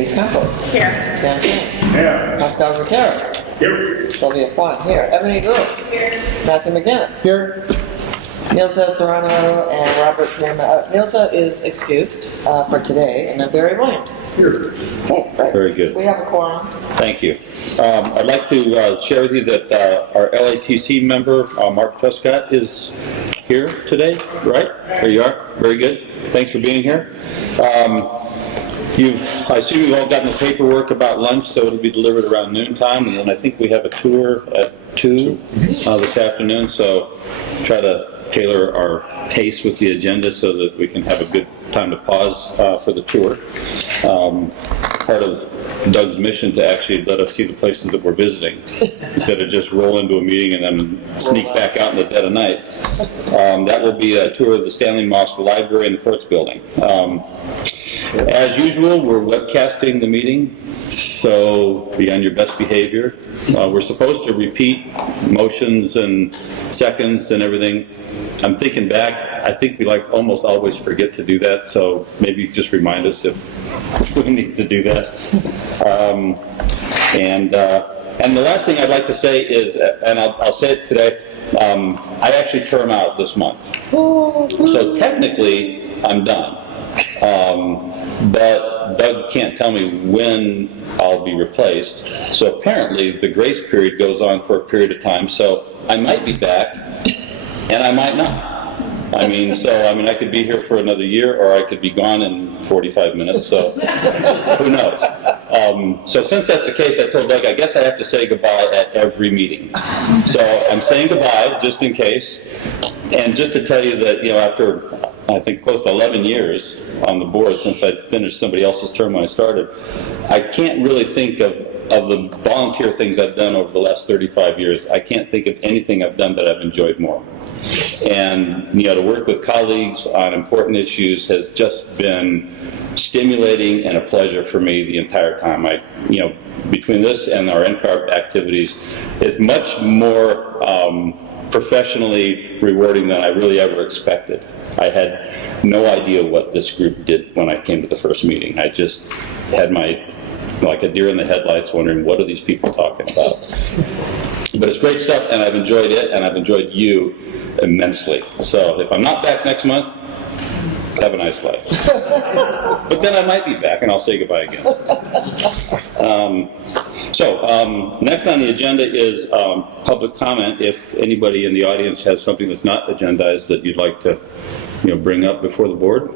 Denise Campos. Here. Dan King. Yeah. Pascal Gutierrez. Here. Sylvia Kwan here. Ebony Lewis. Here. Matthew McGinnis. Here. Nilsa Serrano and Robert Nirma. Nilsa is excused for today, and then Barry Williams. Here. Okay, great. Very good. We have a quorum. Thank you. I'd like to share with you that our LATC member, Mark Prescott, is here today, right? There you are. Very good. Thanks for being here. I assume you've all gotten the paperwork about lunch, so it'll be delivered around noontime, and then I think we have a tour at 2 this afternoon, so try to tailor our pace with the agenda so that we can have a good time to pause for the tour. Part of Doug's mission to actually let us see the places that we're visiting instead of just roll into a meeting and then sneak back out in the dead of night. That will be a tour of the Stanley Mosk Library and the Courts Building. As usual, we're webcasting the meeting, so be on your best behavior. We're supposed to repeat motions and seconds and everything. I'm thinking back, I think we almost always forget to do that, so maybe just remind us if we need to do that. And the last thing I'd like to say is, and I'll say it today, I actually term out this month. So technically, I'm done. But Doug can't tell me when I'll be replaced. So apparently the grace period goes on for a period of time. So I might be back, and I might not. I could be here for another year, or I could be gone in 45 minutes. So who knows? So since that's the case, I told Doug, I guess I have to say goodbye at every meeting. So I'm saying goodbye just in case, and just to tell you that after I think close to 11 years on the board since I finished somebody else's term when I started, I can't really think of the volunteer things I've done over the last 35 years. I can't think of anything I've done that I've enjoyed more. And to work with colleagues on important issues has just been stimulating and a pleasure for me the entire time. Between this and our NCARB activities, it's much more professionally rewarding than I really ever expected. I had no idea what this group did when I came to the first meeting. I just had like a deer in the headlights wondering, what are these people talking about? But it's great stuff, and I've enjoyed it, and I've enjoyed you immensely. So if I'm not back next month, have a nice life. But then I might be back, and I'll say goodbye again. Next on the agenda is public comment. If anybody in the audience has something that's not agendized that you'd like to bring up before the board.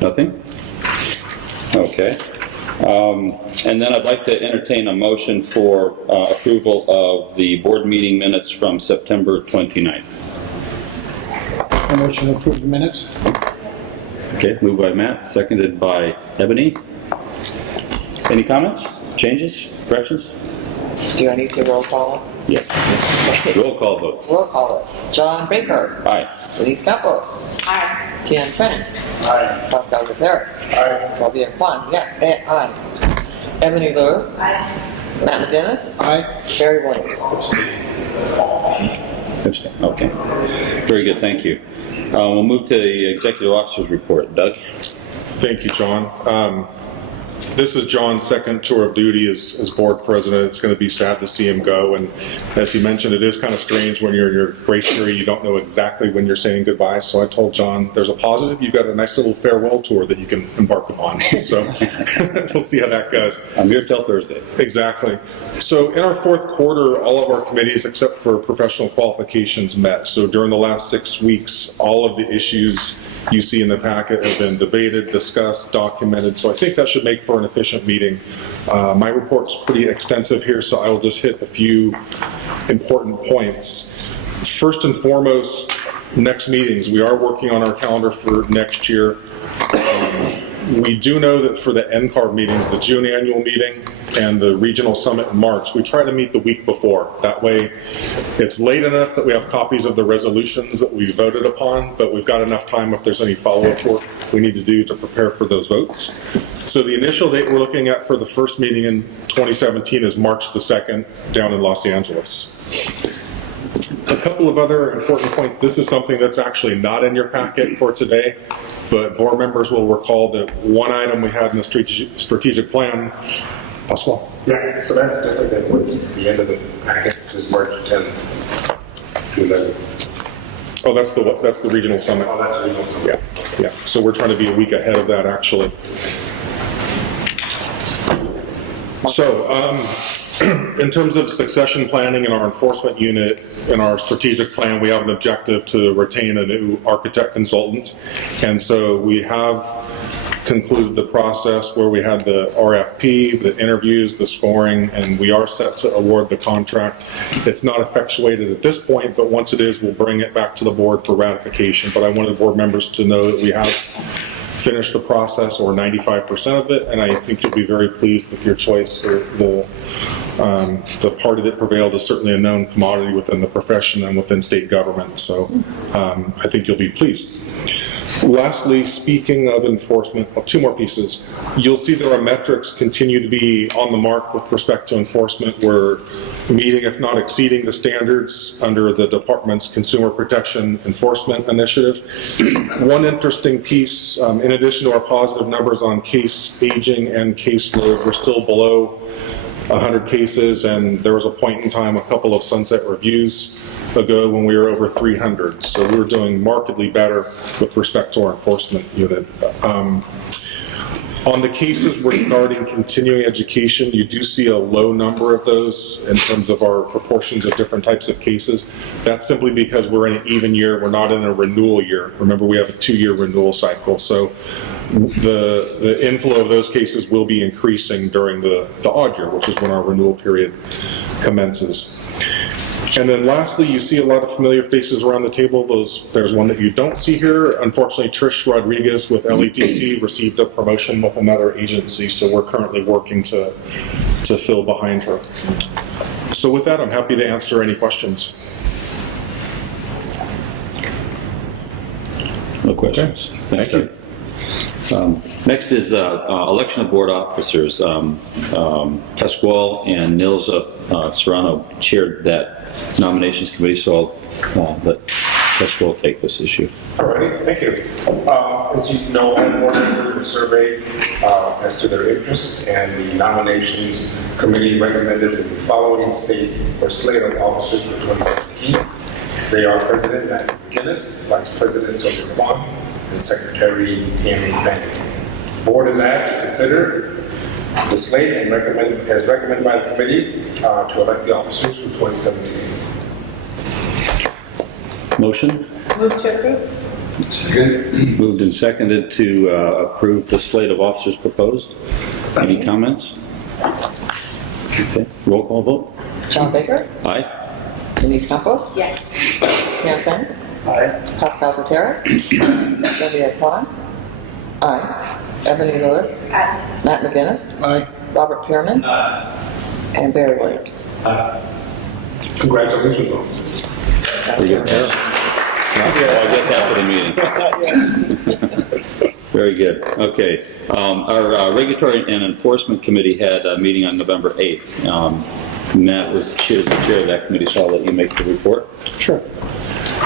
Nothing? Okay. And then I'd like to entertain a motion for approval of the board meeting minutes from September 29th. A motion to approve the minutes. Okay, moved by Matt, seconded by Ebony. Any comments, changes, corrections? Do I need to roll call? Yes. Roll call vote. Roll call it. John Baker. Aye. Denise Campos. Aye. Tian Fen. Aye. Pascal Gutierrez. Aye. Sylvia Kwan. Yeah, aye. Ebony Lewis. Aye. Matt McGinnis. Aye. Barry Williams. Abstain. Okay. Very good, thank you. We'll move to the executive officer's report. Doug? Thank you, John. This is John's second tour of duty as board president. It's going to be sad to see him go, and as he mentioned, it is kind of strange when you're in your grace period, you don't know exactly when you're saying goodbye. So I told John, there's a positive, you've got a nice little farewell tour that you can embark upon. So we'll see how that goes. I'm here till Thursday. Exactly. So in our fourth quarter, all of our committees except for professional qualifications met. So during the last 6 weeks, all of the issues you see in the packet have been debated, discussed, documented. So I think that should make for an efficient meeting. My report's pretty extensive here, so I will just hit a few important points. First and foremost, next meetings. We are working on our calendar for next year. We do know that for the NCARB meetings, the June annual meeting and the regional summit in March, we try to meet the week before. That way it's late enough that we have copies of the resolutions that we voted upon, but we've got enough time if there's any follow-up work we need to do to prepare for those votes. So the initial date we're looking at for the first meeting in 2017 is March the 2nd down in Los Angeles. A couple of other important points. This is something that's actually not in your packet for today. But board members will recall that one item we had in the strategic plan, Pasquale. Yeah, so that's different than what's at the end of the packet. This is March 10th to 11th. Oh, that's the regional summit. Oh, that's regional summit. Yeah. So we're trying to be a week ahead of that, actually. So, in terms of succession planning in our enforcement unit, in our strategic plan, we have an objective to retain a new architect consultant. And so we have concluded the process where we had the RFP, the interviews, the scoring, and we are set to award the contract. It's not effectuated at this point, but once it is, we'll bring it back to the board for ratification. But I wanted board members to know that we have finished the process, or 95% of it, and I think you'll be very pleased with your choice. The party that prevailed is certainly a known commodity within the profession and within state government, so I think you'll be pleased. Lastly, speaking of enforcement, two more pieces. You'll see that our metrics continue to be on the mark with respect to enforcement. We're meeting, if not exceeding, the standards under the department's Consumer Protection Enforcement Initiative. One interesting piece, in addition to our positive numbers on case aging and caseload, we're still below 100 cases, and there was a point in time, a couple of sunset reviews ago, when we were over 300. So we were doing markedly better with respect to our enforcement unit. On the cases, we're starting continuing education. You do see a low number of those in terms of our proportions of different types of cases. That's simply because we're in an even year. We're not in a renewal year. Remember, we have a 2-year renewal cycle. So the inflow of those cases will be increasing during the odd year, which is when our renewal period commences. And then lastly, you see a lot of familiar faces around the table. There's one that you don't see here. Unfortunately, Trish Rodriguez with LETC received a promotion with another agency, so we're currently working to fill behind her. So with that, I'm happy to answer any questions. No questions. Thank you. Next is election of board officers. Pasquale and Nilza Serrano chaired that nominations committee, so I'll let Pasquale take this issue. All right, thank you. As you know, all board members were surveyed as to their interests, and the nominations committee recommended the following slate of officers for 2017. They are President Matt McGinnis, Vice President Sylvia Kwan, and Secretary Amy Fanning. The board is asked to consider the slate and as recommended by the committee to elect the officers for 2017. Motion? Move to approve. Second. Moved and seconded to approve the slate of officers proposed. Any comments? Okay, roll call vote. John Baker. Aye. Denise Campos. Yes. Cam Finn. Aye. Pascal Gutierrez. Sylvia Kwan. Aye. Ebony Lewis. Aye. Matt McGinnis. Aye. Robert Pierman. And Barry Williams. Congratulations, officers. There you go. Well, I guess after the meeting. Very good. Okay. Our Regulatory and Enforcement Committee had a meeting on November 8th. Matt was the chair of that committee, so I'll let you make the report. Sure.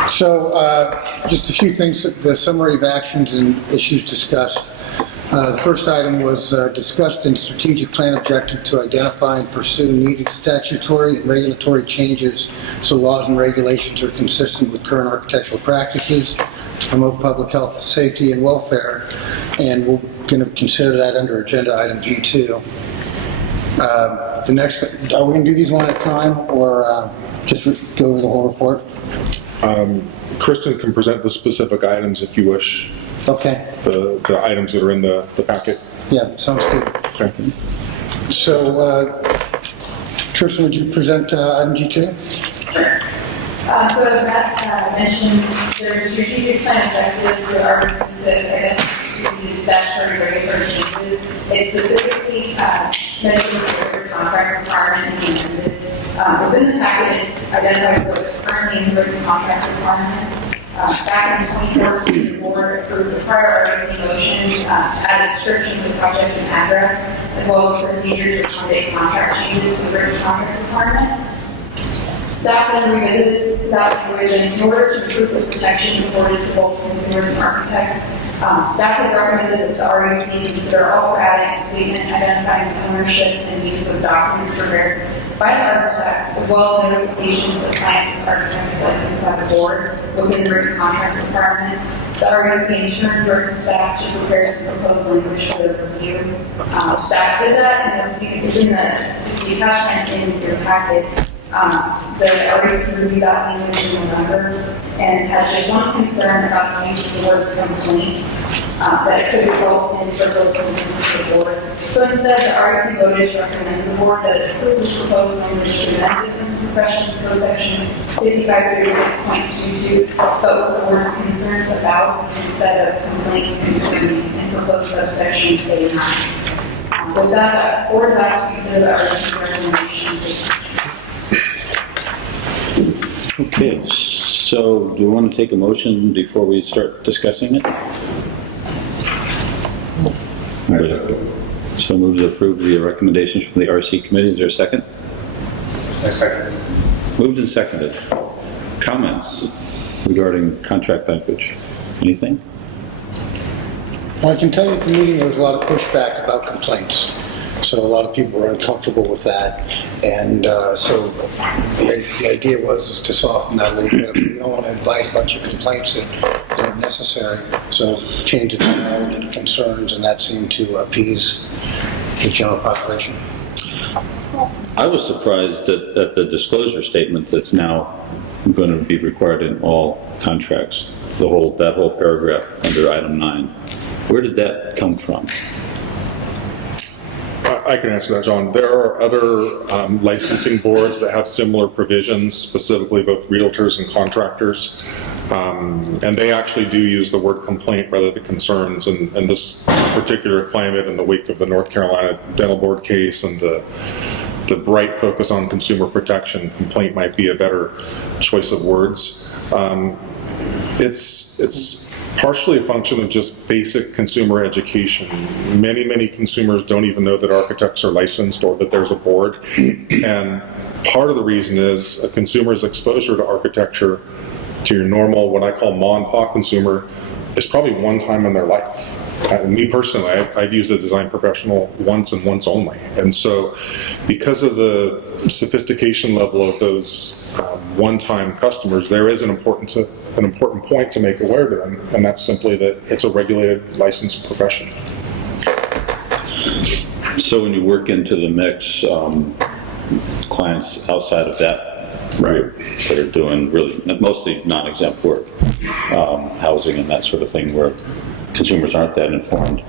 So, just a few things, the summary of actions and issues discussed. The first item was discussed in strategic plan objective to identify and pursue needed statutory and regulatory changes so laws and regulations are consistent with current architectural practices to promote public health, safety, and welfare. And we're going to consider that under agenda item G2. The next, are we going to do these one at a time, or just go over the whole report? Kristen can present the specific items if you wish, Okay. the items that are in the packet. Yeah, sounds good. Okay. So, Tristan, would you present item G2? Sure. So as Matt mentioned, there's a strategic plan objective for RBC to identify statutory regulatory changes. It specifically mentions the written contract requirement and the amended. Within the packet, it identifies what is currently in the written contract requirement. Back in 2014, the board approved the prior RBC motion to add a description to the project and address, as well as a procedure to accommodate contract changes to the written contract requirement. Staff then revisited that language, and in order to improve the protections afforded to both consumers and architects, staff had recommended that the REC consider also adding a statement identifying the ownership and use of documents prepared by an architect, as well as notification to the client if the architect is licensed by the board within the written contract requirement. The REC in turn directed staff to prepare some proposed language for their review. Staff did that, and it's in the attachment in your packet. The REC reviewed that language in November and had just one concern about the use of the word complaints, that it could result in frivolous complaints to the board. So instead, the REC voted to recommend to the board that it approves the proposed language to amend Business and Professions Code Section 5536.22, but with the word's concerns about instead of complaints concerning, and proposed subsection A9. With that, the board is asked to consider the REC recommendation. Okay, so do you want to take a motion before we start discussing it? So move to approve the recommendations from the RC committee. Is there a second? I second. Moved and seconded. Comments regarding contract language? Anything? Well, I can tell you at the meeting, there was a lot of pushback about complaints. So a lot of people were uncomfortable with that. And so the idea was to soften that a little bit. We don't want to invite a bunch of complaints that aren't necessary. So change it to knowledge and concerns, and that seemed to appease the general population. I was surprised at the disclosure statement that's now going to be required in all contracts. That whole paragraph under item 9. Where did that come from? I can answer that, John. There are other licensing boards that have similar provisions, specifically both realtors and contractors. And they actually do use the word complaint rather than concerns. And this particular climate in the wake of the North Carolina Dental Board case and the bright focus on consumer protection, complaint might be a better choice of words. It's partially a function of just basic consumer education. Many consumers don't even know that architects are licensed or that there's a board. And part of the reason is a consumer's exposure to architecture, to your normal, what I call ma and pa consumer, is probably one time in their life. Me personally, I've used a design professional once and once only. And so because of the sophistication level of those one-time customers, there is an important point to make aware to them, and that's simply that it's a regulated licensed profession. So when you work into the mix, clients outside of that group that are doing really mostly non-exempt work, housing and that sort of thing, where consumers aren't that informed.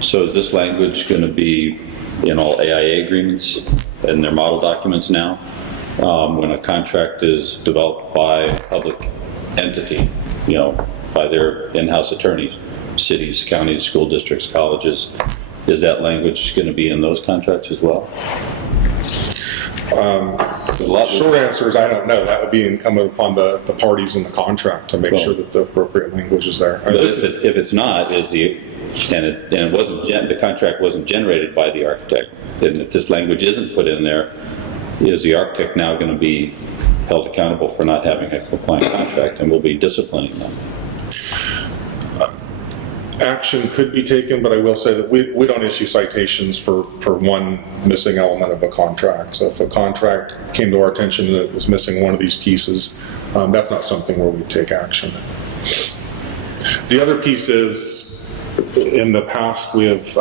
So is this language going to be in all AIA agreements and their model documents now? When a contract is developed by a public entity, by their in-house attorneys, cities, counties, school districts, colleges, is that language going to be in those contracts as well? Short answer is I don't know. That would be incumbent upon the parties in the contract to make sure that the appropriate language is there. But if it's not, the contract wasn't generated by the architect, then if this language isn't put in there, is the architect now going to be held accountable for not having a compliant contract, and we'll be disciplining them? Action could be taken, but I will say that we don't issue citations for one missing element of a contract. So if a contract came to our attention that it was missing one of these pieces, that's not something where we take action. The other piece is, in the past we have,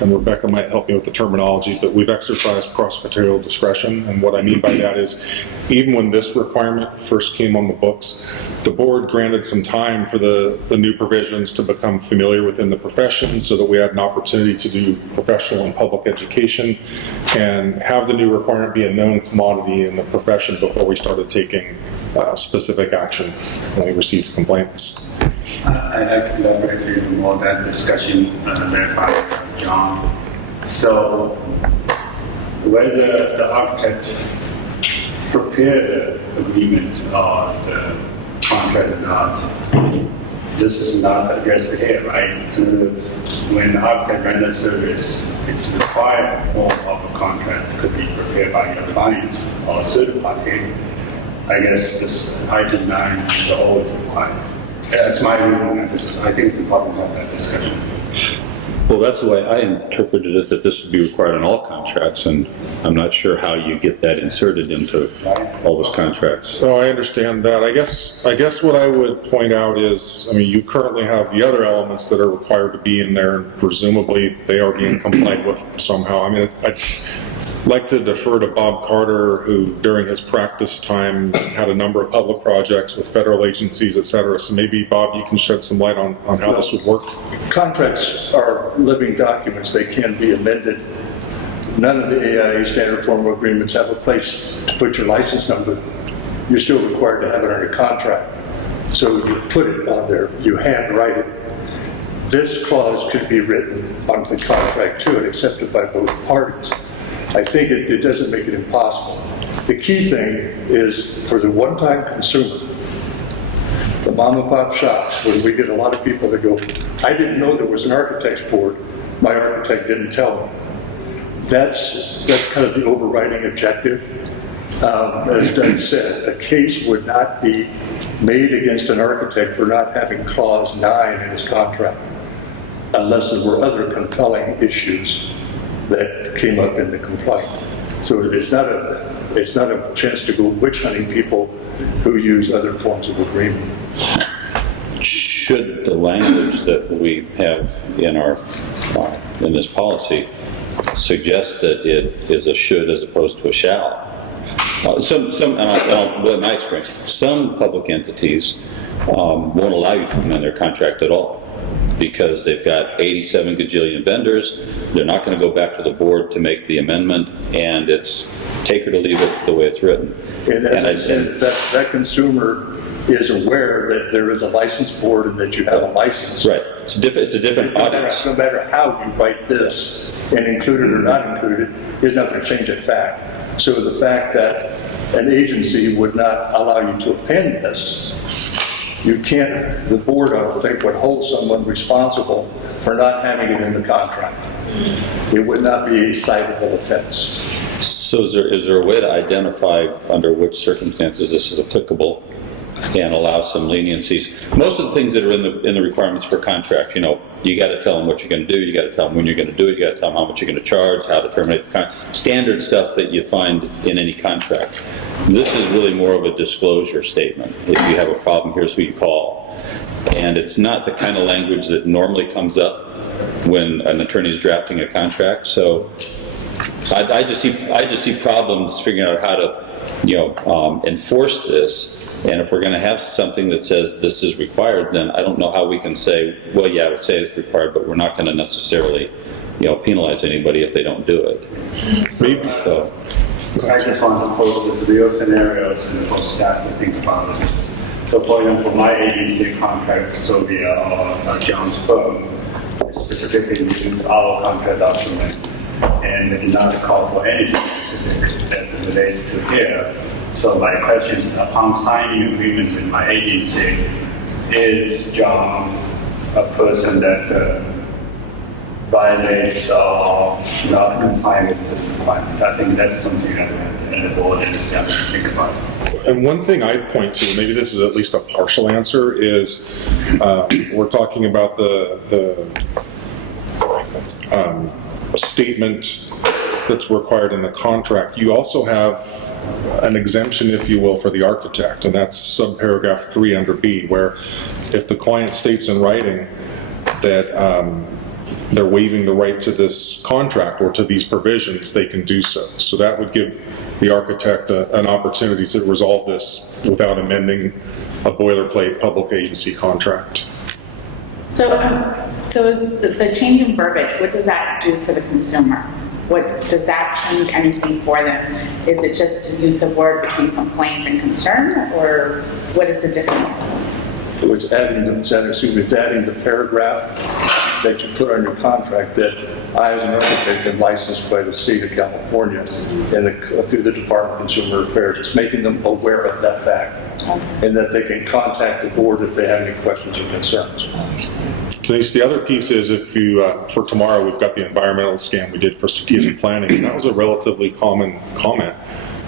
and Rebecca might help me with the terminology, but we've exercised prosecutorial discretion. And what I mean by that is, even when this requirement first came on the books, the board granted some time for the new provisions to become familiar within the profession so that we had an opportunity to do professional and public education and have the new requirement be a known commodity in the profession before we started taking specific action when we received complaints. I'd like to elaborate a little more on that discussion led by John. So, whether the architect prepared the agreement or the contract or not, this is not addressed here, right? In other words, when the architect renders service, it's required form of a contract could be prepared by your client or a third party. I guess this item 9 is always required. That's my reading, I think it's important to have that discussion. Well, that's the way I interpreted it, that this would be required in all contracts, and I'm not sure how you get that inserted into all those contracts. Oh, I understand that. I guess what I would point out is, I mean, you currently have the other elements that are required to be in there, and presumably they are being complied with somehow. I mean, I'd like to defer to Bob Carter, who during his practice time had a number of public projects with federal agencies, et cetera. So maybe, Bob, you can shed some light on how this would work. Contracts are living documents. They can be amended. None of the AIA standard form of agreements have a place to put your license number. You're still required to have it under contract. So you put it on there, you handwrite it. This clause could be written onto the contract too and accepted by both parties. I think it doesn't make it impossible. The key thing is for the one-time consumer, the mom and pop shops, when we get a lot of people that go, I didn't know there was an architect's board, my architect didn't tell me. That's kind of the overriding objective. As Doug said, a case would not be made against an architect for not having clause 9 in his contract, unless there were other compelling issues that came up in the complaint. So it's not a chance to go witch hunting people who use other forms of agreement. Should the language that we have in our, in this policy suggest that it is a should as opposed to a shall? And I'll in my experience, some public entities won't allow you to amend their contract at all, because they've got 87 gajillion vendors. They're not going to go back to the board to make the amendment, and it's take it or leave it the way it's written. And as I said, that consumer is aware that there is a license board and that you have a license. Right. It's a different audience. No matter how you write this and include it or not include it, is not going to change that fact. So the fact that an agency would not allow you to append this, you can't, the board, I don't think, would hold someone responsible for not having it in the contract. It would not be a citable offense. So is there a way to identify under which circumstances this is applicable and allow some leniencies? Most of the things that are in the requirements for contract, you got to tell them what you're going to do, you got to tell them when you're going to do it, you got to tell them how much you're going to charge, how to terminate the contract, standard stuff that you find in any contract. This is really more of a disclosure statement. If you have a problem, here's who you call. And it's not the kind of language that normally comes up when an attorney is drafting a contract. So I just see problems figuring out how to enforce this. And if we're going to have something that says this is required, then I don't know how we can say, well, yeah, I would say it's required, but we're not going to necessarily, penalize anybody if they don't do it. So I just want to pose this real scenarios and for staff to think about this. So for example, my agency contracts Sylvia or John's firm specifically uses our contract document and did not call for anything specific that relates to here. So my question is, upon signing an agreement with my agency, is John a person that violates or not complying with this requirement? I think that's something that the board and the staff should think about. And one thing I'd point to, maybe this is at least a partial answer, is we're talking about the statement that's required in the contract. You also have an exemption, if you will, for the architect, and that's subparagraph 3 under B, where if the client states in writing that they're waiving the right to this contract or to these provisions, they can do so. So that would give the architect an opportunity to resolve this without amending a boilerplate public agency contract. So the change in verbiage, what does that do for the consumer? What does that change anything for them? Is it just a use of word between complaint and concern, or what is the difference? So it's adding the paragraph that you put on your contract that I, as an architect, am licensed by the state of California and through the Department of Consumer Affairs. It's making them aware of that fact and that they can contact the board if they have any questions or concerns. Denise, the other piece is, if you, for tomorrow, we've got the environmental scan we did for strategic planning, and that was a relatively common comment.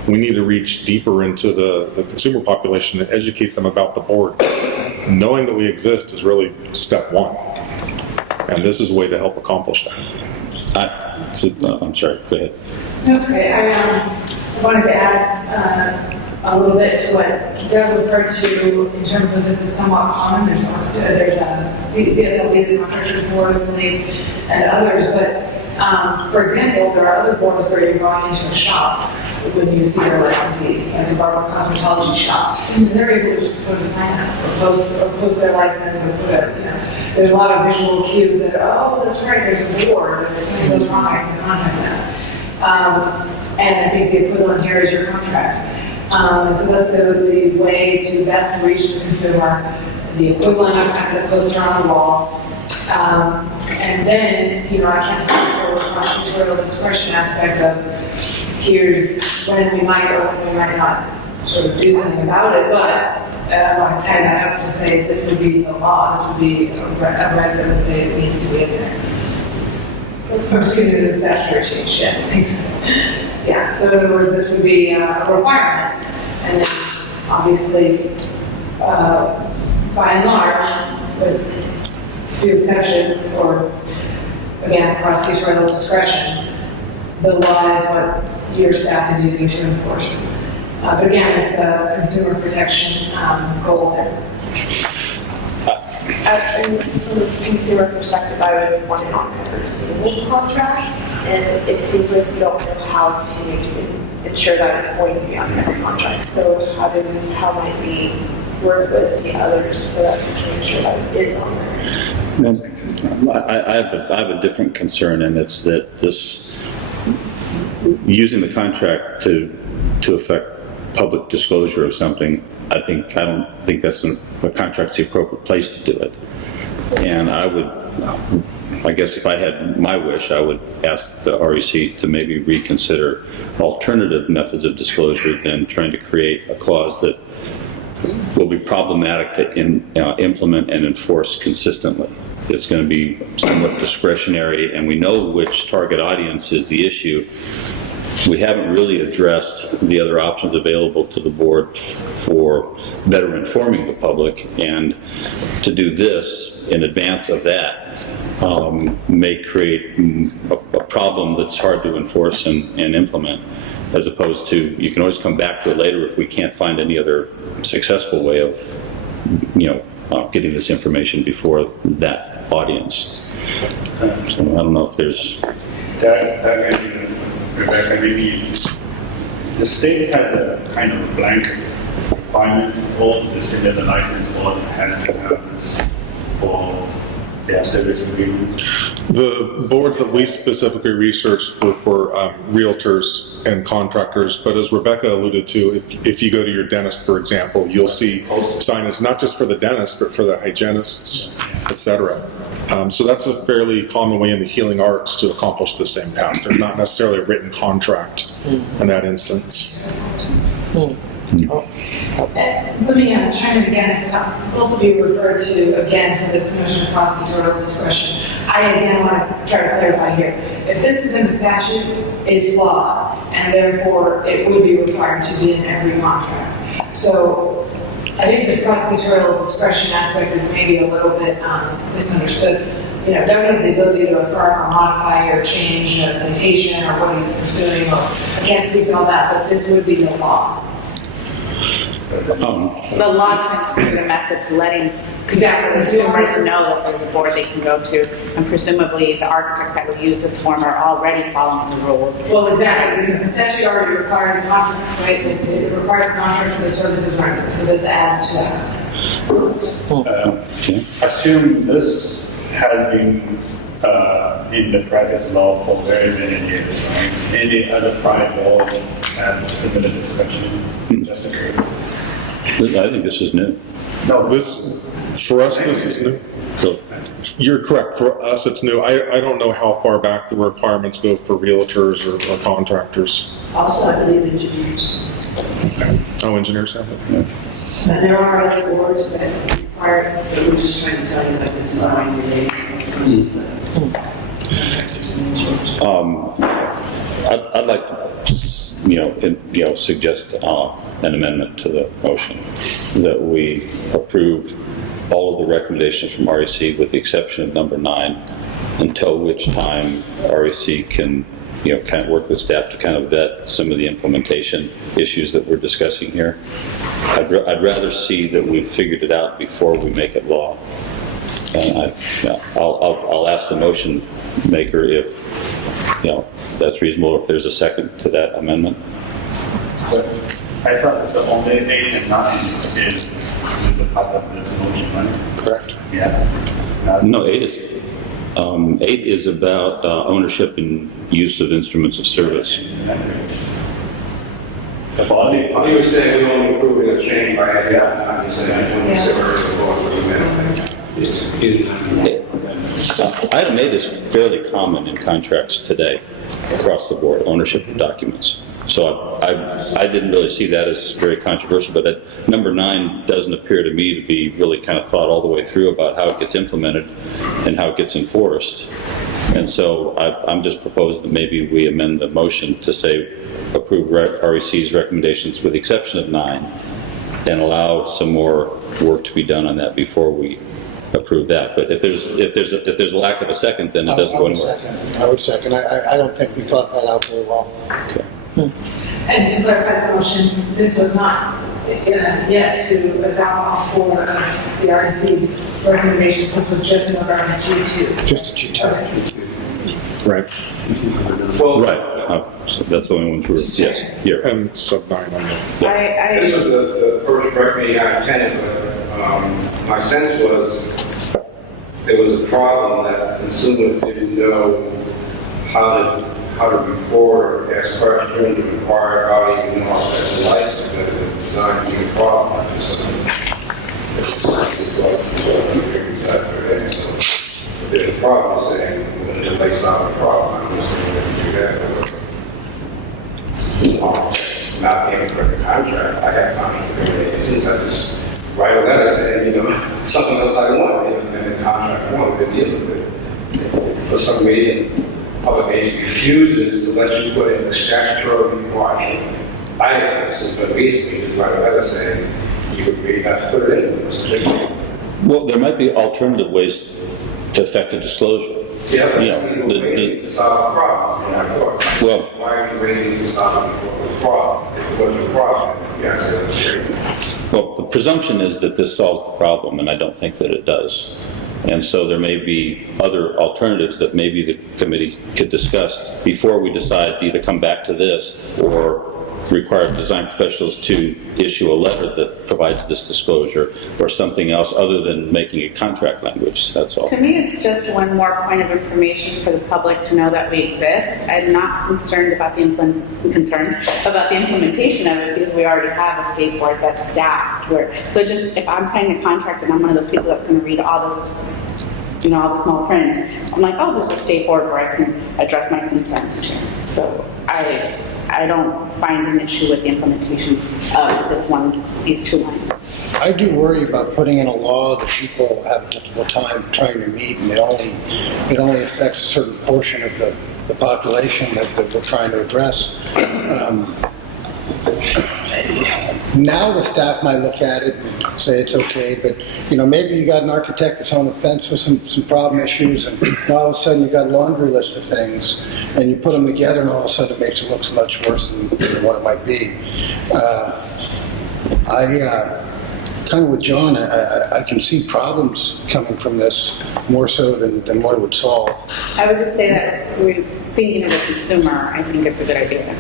we need to reach deeper into the consumer population and educate them about the board. Knowing that we exist is really step one. And this is a way to help accomplish that. I'm sorry, go ahead. Okay, I wanted to add a little bit to what Doug referred to in terms of this is somewhat common. There's a CSLB, the Contractors Board, I believe, and others. But for example, there are other boards where you're going into a shop when you see their licensees, like a barber cosmetology shop, and they're able to just put a sign up or post their license or put a, there's a lot of visual cues that, oh, that's right, there's a board, if something goes wrong, I can contact them. And I think the equivalent here is your contract. And so that's the way to best reach the consumer, the equivalent of kind of the poster on the wall. And then, I can't speak for the prosecutorial discretion aspect of here's when we might or when we might not sort of do something about it, but I want to tie that up to say this would be the law, this would be a reg that would say it needs to be in there. Or, excuse me, this is statutory change, yes, thanks. Yeah, so in other words, this would be a requirement, and then obviously, by and large, with few exceptions, or again, prosecutorial discretion, the law is what your staff is using to enforce. But again, it's a consumer protection goal there. From a consumer perspective, I would want it on every single contract, and it seems like we don't know how to ensure that it's going to be on every contract. So how might we work with the others so that we can ensure that it's on there? I have a different concern, and it's that this, using the contract to affect public disclosure of something, I don't think that's a contract's the appropriate place to do it. And I guess if I had my wish, I would ask the REC to maybe reconsider alternative methods of disclosure than trying to create a clause that will be problematic to implement and enforce consistently. It's going to be somewhat discretionary, and we know which target audience is the issue. We haven't really addressed the other options available to the board for better informing the public, and to do this in advance of that may create a problem that's hard to enforce and implement, as opposed to you can always come back to it later if we can't find any other successful way of getting this information before that audience. So I don't know if there's... Rebecca, maybe the state has a kind of blanket requirement for the cylinder license board has to have this for their service agreement. The boards that we specifically researched were for realtors and contractors, but as Rebecca alluded to, if you go to your dentist, for example, you'll see signage not just for the dentist, but for the hygienists, etc. So that's a fairly common way in the healing arts to accomplish the same task. They're not necessarily a written contract in that instance. Let me chime in again. Both of you referred to this notion of prosecutorial discretion. I again want to try to clarify here. If this is in the statute, it's law, and therefore it would be required to be in every contract. So I think this prosecutorial discretion aspect is maybe a little bit misunderstood. Doug has the ability to affirm or modify or change a citation or what he's pursuing, or I can't speak to all that, but this would be the law. The law transmitting the message, letting Exactly. consumers know that there's a board they can go to, and presumably the architects that would use this form are already following the rules. Well, exactly, because the statute already requires a contract, right? It requires a contract for the services rendered, so this adds to that. Assume this has been in the practice law for very many years, right? Any other private law have similar discussion? Just occurred. I think this is new. No, For us, this is new. So, You're correct. For us, it's new. I don't know how far back the requirements go for realtors or contractors. Also, I believe engineers. Oh, engineers have it. But there are other boards that require, but we're just trying to tell you that the design related from the contractors and engineers. I'd like to, suggest an amendment to the motion, that we approve all of the recommendations from REC with the exception of number 9, until which time REC can, kind of work with staff to kind of vet some of the implementation issues that we're discussing here. I'd rather see that we've figured it out before we make it law. And I'll ask the motion maker if, that's reasonable, if there's a second to that amendment. I thought it's only 8 and 9 is the part of this motion, right? Correct. Yeah. No, 8 is about ownership and use of instruments of service. The body. You were saying we only approve it as changed by adding that, I'm just saying, I want to separate the law from the amendment. Item 8 is fairly common in contracts today across the board, ownership of documents. So I didn't really see that as very controversial, but number 9 doesn't appear to me to be really kind of thought all the way through about how it gets implemented and how it gets enforced. And so I'm just proposing that maybe we amend the motion to say approve REC's recommendations with the exception of 9 and allow some more work to be done on that before we approve that. But if there's a lack of a second, then it doesn't go anywhere. I would second. I don't think we thought that out very well. Okay. And to clarify the motion, this was not yet to adopt all 4 of the RC's recommendations. This was just in regard to G2. Just a G2. Okay. Right. Well, Right. So that's the only ones we're, yes, here. And sub 9 on the. this was the first rec meeting I attended, but my sense was there was a problem that consumers didn't know how to report or ask questions or inquire about even though that's a license that the design being a problem. So there's a problem saying, when they solve a problem, I'm just going to do that. It's not being a perfect contract. I have contract agreements. I just write a letter saying, something else I want in the contract form to deal with it. If for some reason, public agency refuses to let you put in a statutory requirement, I have a reason to write a letter saying you agree not to put it in. Well, there might be alternative ways to effect a disclosure. Yeah, but ways to solve problems. Well, why are you waiting to solve the problem? If it wasn't a problem, yes, well, the presumption is that this solves the problem, and I don't think that it does. And so there may be other alternatives that maybe the committee could discuss before we decide to either come back to this or require design professionals to issue a letter that provides this disclosure or something else other than making it contract language, that's all. To me, it's just one more point of information for the public to know that we exist. I'm not concerned about the implementation of it because we already have a state board that's staffed. So just if I'm signing a contract and I'm one of those people that's going to read all this, all the small print, I'm like, oh, there's a state board where I can address my concerns to. So I don't find an issue with the implementation of these 2 lines. I do worry about putting in a law that people have a difficult time trying to meet, and it only affects a certain portion of the population that we're trying to address. Now the staff might look at it and say it's okay, but maybe you got an architect that's on the fence with some problem issues, and all of a sudden you got a laundry list of things, and you put them together, and all of a sudden it makes it look so much worse than what it might be. Kind of with John, I can see problems coming from this more so than what it would solve. I would just say that we're thinking of a consumer. I think it's a good idea.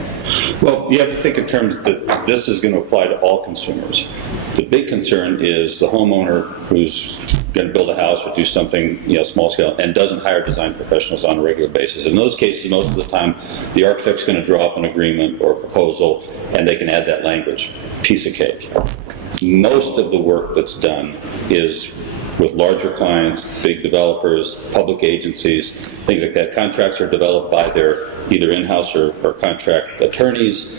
Well, you have to think in terms that this is going to apply to all consumers. The big concern is the homeowner who's going to build a house or do something, small scale, and doesn't hire design professionals on a regular basis. In those cases, most of the time, the architect's going to draw up an agreement or a proposal, and they can add that language. Piece of cake. Most of the work that's done is with larger clients, big developers, public agencies, things like that. Contracts are developed by their either in-house or contract attorneys.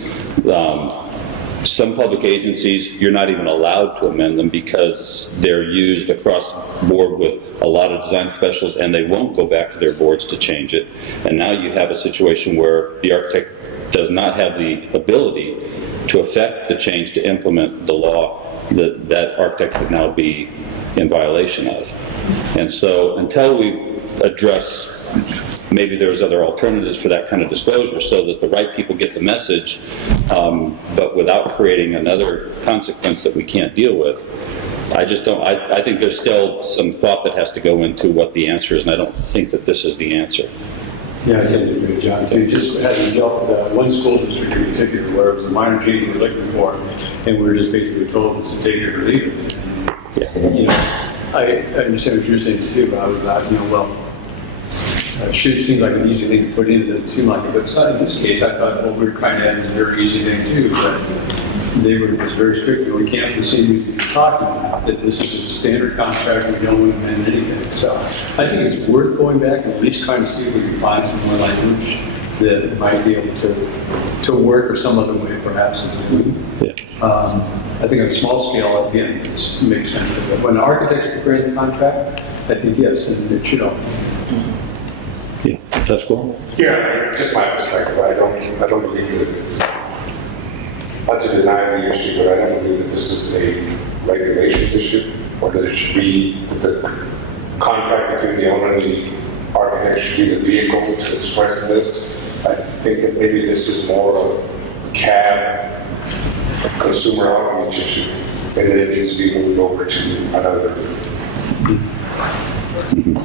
Some public agencies, you're not even allowed to amend them because they're used across the board with a lot of design professionals, and they won't go back to their boards to change it. And now you have a situation where the architect does not have the ability to affect the change to implement the law that that architect would now be in violation of. And so until we address, maybe there's other alternatives for that kind of disclosure so that the right people get the message, but without creating another consequence that we can't deal with. I just don't, I think there's still some thought that has to go into what the answer is, and I don't think that this is the answer. Yeah, I tend to agree with John too. Just having dealt with one school district in particular where it was a minor change we were looking for, and we were just basically told to take it or leave it. Yeah. You know, I understand what you're saying too, about, you know, well, it seems like an easy thing to put in. It doesn't seem like it, but in this case, I thought, well, we were trying to have a very easy thing too, but they were just very strict. We can't continue to be talking about that this is a standard contract. We don't amend anything. So I think it's worth going back and at least trying to see if we can find some more language that might be able to work or some other way, perhaps. Yeah. I think on a small scale, again, it makes sense. But when an architect's preparing the contract, I think yes, and it should all. Yeah, that's cool. Yeah, just my perspective, I don't believe that, not to deny the issue, but I don't believe that this is a regulations issue, or that it should be that the contract between the owner and the architect should be the vehicle to express this. I think that maybe this is more of a CAB, consumer outreach issue, and that it needs to be moved over to another.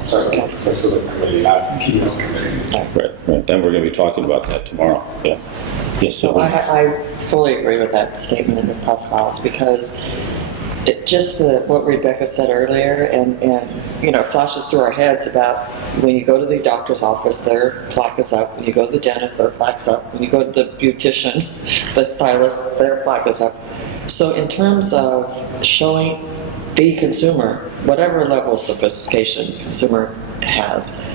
So that's the committee, not this committee. Right, right. And we're going to be talking about that tomorrow. Yeah. Yes, So so I fully agree with that statement in the Pascal's, because it just what Rebecca said earlier, and you know, flashes through our heads about when you go to the doctor's office, their plaque is up. When you go to the dentist, their plaque's up. When you go to the beautician, the stylist, their plaque is up. So in terms of showing the consumer, whatever level of sophistication consumer has,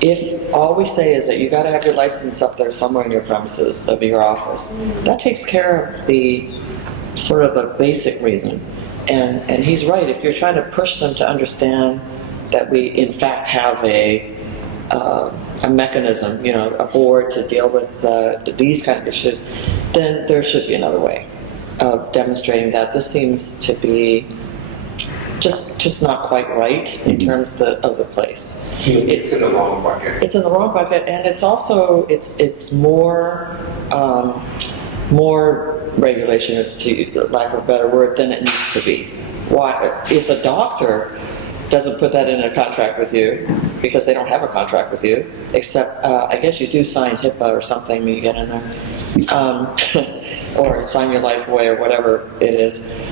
if all we say is that you got to have your license up there somewhere in your premises of your office, that takes care of the sort of the basic reason. And he's right. If you're trying to push them to understand that we in fact have a mechanism, you know, a board to deal with these kind of issues, then there should be another way of demonstrating that. This seems to be just not quite right in terms of the place. It's in the wrong bucket. It's in the wrong bucket, and it's also it's more more regulation, to lack of a better word, than it needs to be. Why? If a doctor doesn't put that in a contract with you, because they don't have a contract with you, except I guess you do sign HIPAA or something when you get in there, or sign your life away or whatever it is.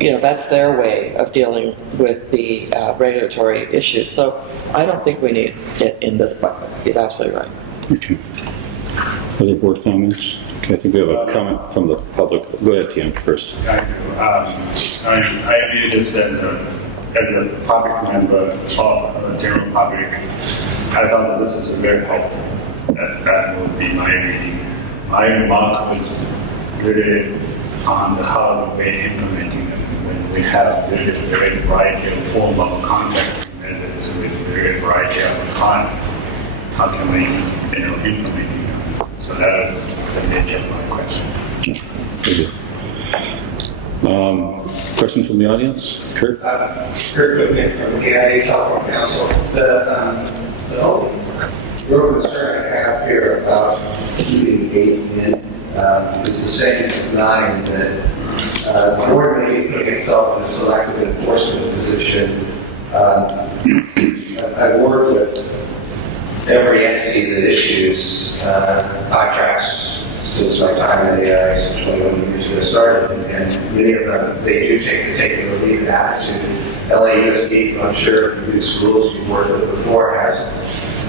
You know, that's their way of dealing with the regulatory issues. So I don't think we need it in this bucket. He's absolutely right. Okay. Other board comments? Okay, I think we have a comment from the public. Go ahead, Tim, first. I do. I view this as a public member of the general public. I thought that this is very helpful. That would be my reading. My remark was really on how we're implementing it. When we have really very variety of form of contract methods with very variety of time, how can we, implement them? So that is the nature of my question. Very good. Questions from the audience? Kurt? Kurt Goodman from the AIA California Council. The only real concern I have here about keeping 8 in is the second of 9 that the board may put itself in a selective enforcement position. I work with every entity that issues contracts since my time at AI, since 21 years ago started, and many of them, they do take it or leave it attitude. LAUSD, I'm sure the schools you've worked with before, has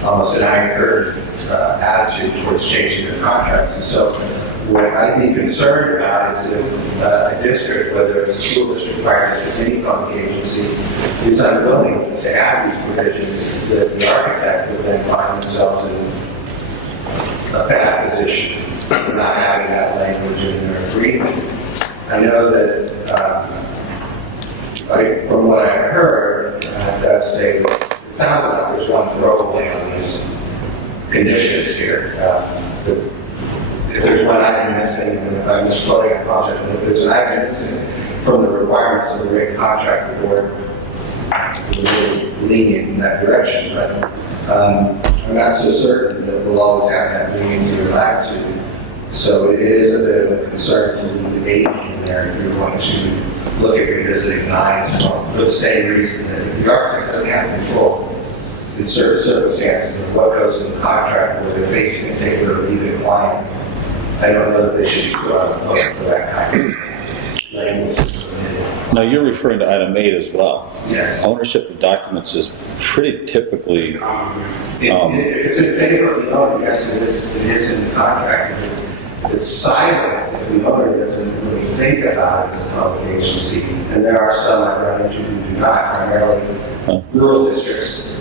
almost an anchored attitude towards changing their contracts. And so what I'd be concerned about is if a district, whether it's a school district, fire district, any public agency, is unwilling to add these provisions, that the architect would then find themselves in a bad position. for not having that language in their agreement. I know that, from what I heard, I've got to say, it sounded like there's one throwaway on these conditions here. If there's one item missing, and if I'm misquoting, I apologize, but if there's an item missing from the requirements of the rate contract, the board is really leaning in that direction, but I'm not so certain that we'll always have that leniency or latitude. So it is a bit of a concern to leave the 8 in there if you're going to look at revisiting 9 as well, for the same reason that if the architect doesn't have control in certain circumstances of what goes in the contract where they're facing a particular legal client, I don't know that they should be put on the hook for that kind of language. Now, you're referring to item 8 as well. Yes. Ownership of documents is pretty typically, If it's in favor of the owner, yes, it is in the contract. It's silent if the owner doesn't really think about it as a public agency. And there are some I've run into who do not, primarily rural districts,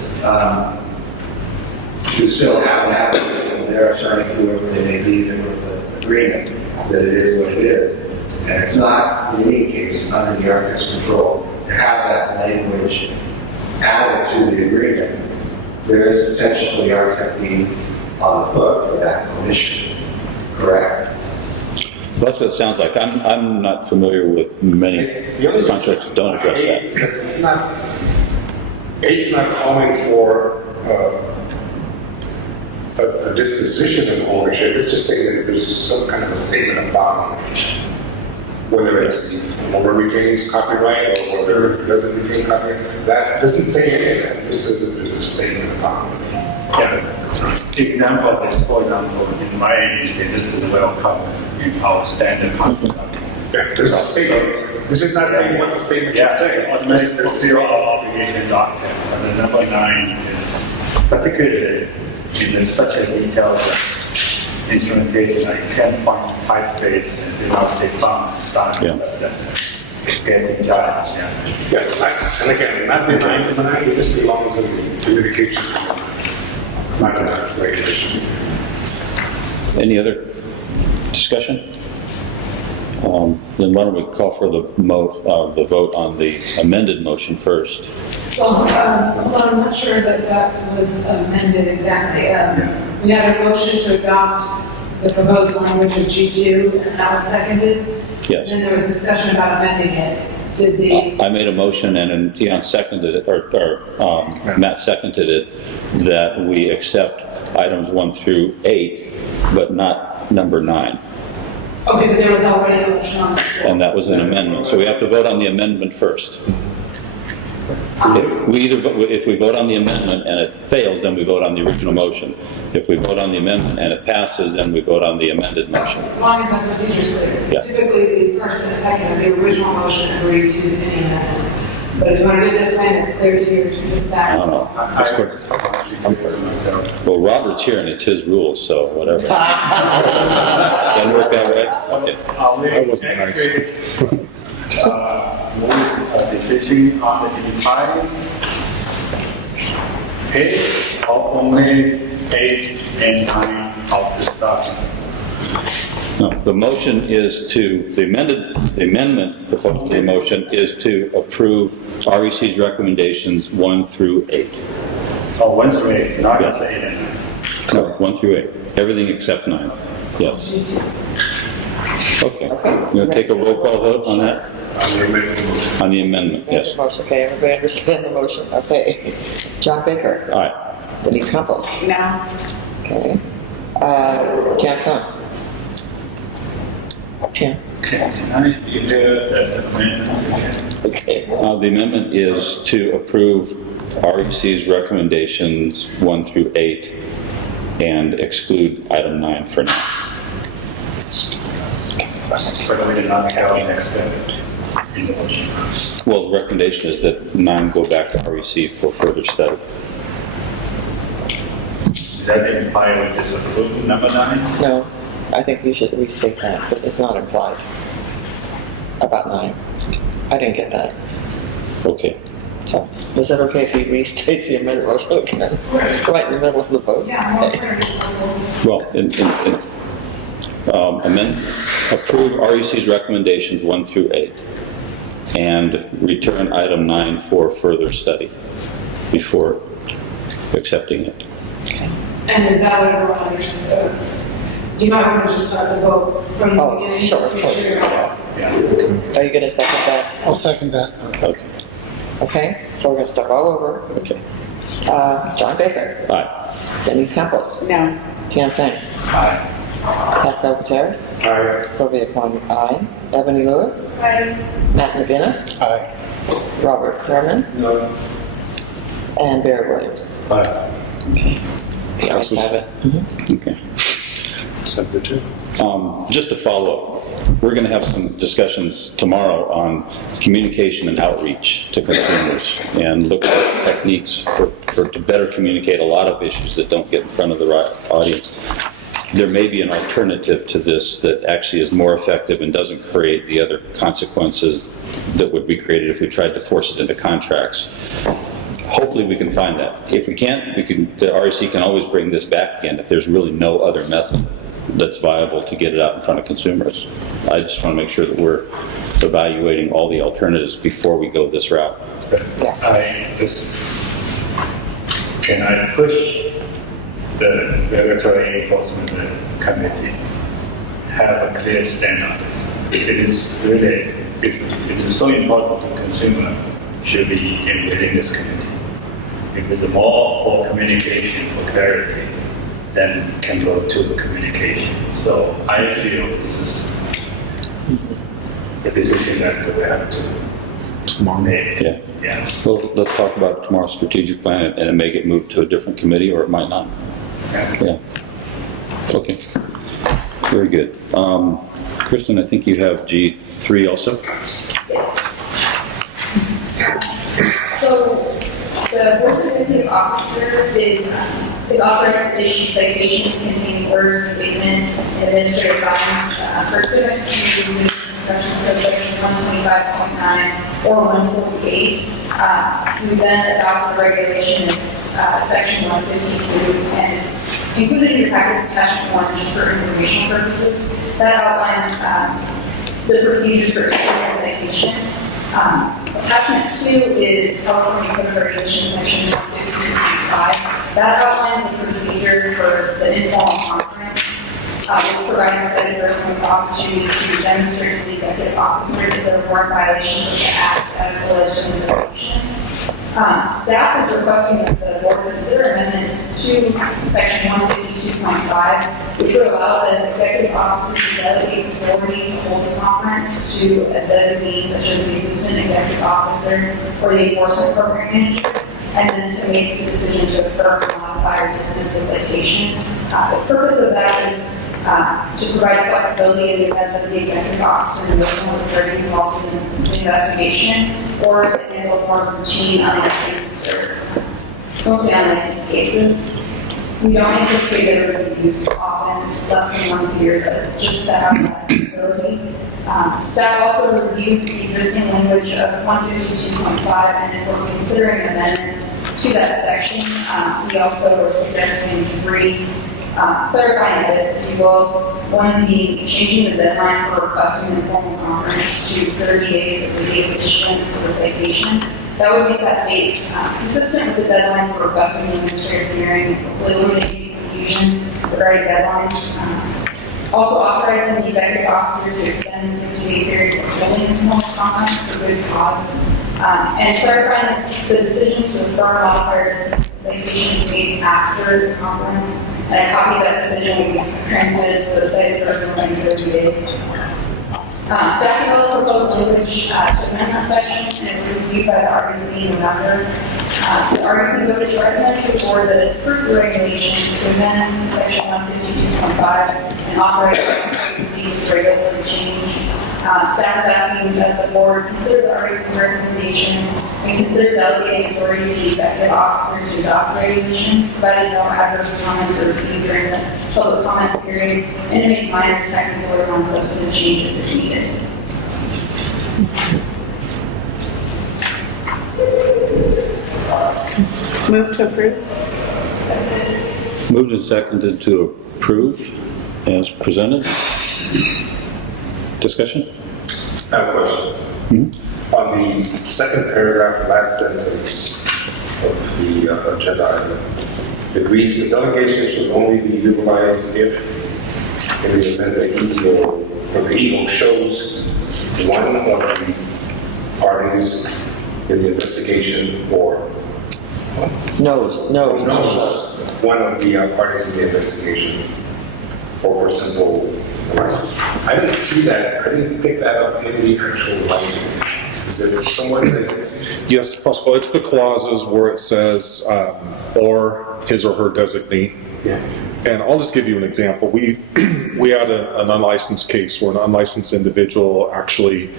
who still have an advocate and their attorney, whoever they may be, with the agreement that it is what it is. And it's not, in any case, under the architect's control to have that language added to the agreement. There is potential for the architect being on the hook for that commission, correct? well, that's what it sounds like. I'm not familiar with many contracts that don't address that. It's not, 8's not calling for a disposition of ownership. It's just saying that there's some kind of a statement of bond ownership. Whether it's the owner retains copyright or whether it doesn't retain copyright, that doesn't say any of that. This says that there's a statement of bond. Example of this, for example, in my agency, this is well covered in our standard contract. Yeah, there's a statement. This is not saying what the statement should say. Automatic fulfill our obligation document. And then number 9 is particularly in such a detailed instrumentation like 10 points typeface and they don't say fonts starting with that. Getting jobs, Yeah, and again, not denying the 9, this belongs in the communications. Not the regulations. Any other discussion? Then why don't we call for the vote on the amended motion first? Well, I'm not sure that that was amended exactly. We had a motion to adopt the proposed language of G2, and that was seconded. Yes. And then there was discussion about amending it. Did the, I made a motion and Dion seconded it, or Matt seconded it, that we accept items 1 through 8, but not number 9. okay, but there was already a motion on the floor. And that was an amendment, so we have to vote on the amendment first. If we vote on the amendment and it fails, then we vote on the original motion. If we vote on the amendment and it passes, then we vote on the amended motion. As long as the procedure's clear. Yeah. Typically, the first and second of the original motion agree to any amendment. But if you want to do this way, and it's clear to your, to I staff. don't know. That's clear. I'm clear myself. Well, Robert's here and it's his rules, so whatever. Doesn't work out right? Okay. That wasn't nice. Move a decision on the D5 page or only 8 and 9 of this document. No, the motion is to, the amendment proposed to the motion is to approve REC's recommendations 1 through 8. Oh, 1 through 8, not Yeah. just 8 and 9. No, 1 through 8. Everything except 9. Yes. Okay. You want to take a roll call vote on that? On the amendment motion. On the amendment, yes. Motion, okay, everybody understand the motion? Okay. John Baker, All right. Denise Campos, No. okay. Jan Fung. Tim, Can I hear the amendment again? okay. The amendment is to approve REC's recommendations 1 through 8 and exclude item 9 for now. But we did not have an next step in the motion. Well, the recommendation is that 9 go back to REC for further study. Does that imply we disapprove number 9? No, I think we should restate that because it's not implied about 9. I didn't get that. Okay. So, is that okay if he restates the amendment motion again? It's right in the middle of the vote. Yeah, more Okay. clear. Well, Approve REC's recommendations 1 through 8 and return item 9 for further study before accepting it. And is that what everyone understood? You might want to just start the vote from the Oh, beginning. sure, just of make course. sure you're not- Are you going to second that? I'll second that. Okay. Okay, so we're going to start all over. Okay. John Baker, Aye. Denise Campos, No. Tian Feng, Pascal Gutierrez, Aye. Sylvia Kwame, aye. Ebony Lewis, Matt McGinnis, Aye. Robert Thurman, No. and Barry Williams. Aye. The ayes have it. Okay. Just to follow up, we're going to have some discussions tomorrow on communication and outreach to consumers and look at techniques to better communicate a lot of issues that don't get in front of the right audience. There may be an alternative to this that actually is more effective and doesn't create the other consequences that would be created if we tried to force it into contracts. Hopefully we can find that. If we can't, the REC can always bring this back again if there's really no other method that's viable to get it out in front of consumers. I just want to make sure that we're evaluating all the alternatives before we go this route. Can I push the regulatory enforcement committee have a clear stand on this? If it is really, if it is so important to consumer, should be within this committee. If it's more for communication, for clarity, then can go to the communication. So I feel this is the decision that we have to make. Yeah. Yeah. Well, let's talk about tomorrow's strategic plan and make it move to a different committee, or it might not. Yeah. Okay. Very good. Kristen, I think you have G3 also. Yes. So the board certificate officer is authorized to issue citations containing orders of abatement and administrative fines pursuant to the Corrections Code section 125.9 or 148. We then adopted a regulation, it's section 152, and it's included in your packet's attachment 1 just for informational purposes. That outlines the procedures for issuing a citation. Attachment 2 is California Code of Regulations section 152.5. That outlines the procedure for the informal conference. It provides the cited person with the opportunity to demonstrate to the executive officer that there were violations of the act as alleged in the citation. Staff is requesting that the board consider amendments to section 152.5, which would allow the executive officer to delegate authority to hold the conference to a designee such as the assistant executive officer or the enforcement program manager, and then to make the decision to affirm, modify, or dismiss the citation. The purpose of that is to provide flexibility in the event that the executive officer and those authorities involved in the investigation, or to handle more routine unlicensed or mostly unlicensed cases. We don't anticipate that it would be used often, less than once a year, but just to have that ability. Staff also reviewed the existing language of 152.5, and if we're considering amendments to that section, we also were suggesting 3 clarifying edits, if you will. One being changing the deadline for requesting an informal conference to 30 days of the date of issuance of the citation. That would make that date consistent with the deadline for requesting an administrative hearing, hopefully eliminating confusion regarding deadlines. Also authorizing the executive officer to extend the 60-day period for holding an informal conference for good cause. And clarifying the decision to affirm, modify, or dismiss the citation is made after the conference, and a copy of that decision will be transmitted to the cited person within 30 days. Staff developed proposed language to amend that section, and it was reviewed by the REC in November. The REC voted to recommend to the board that it approve the regulation to amend section 152.5 and authorize the REC with regulatory change. Staff is asking that the board consider the REC recommendation and consider delegating authority to the executive officer to adopt regulation, provided no adverse comments are received during the public comment period, and to make minor technical or non-substantive changes if needed. Move to approve? Moved and seconded to approve as presented. Discussion? I have a question. On the second paragraph, last sentence of the agenda item, it reads, the delegation should only be utilized if, in the event the EO or the EO shows one of the parties in the investigation or Knows. one of the parties in the investigation, or for simple license. I didn't see that, I didn't pick that up in the actual language. Is it somewhere in the Yes, Pascal, it's the clauses where it says, or his or her designee. Yeah. And I'll just give you an example. We had an unlicensed case where an unlicensed individual actually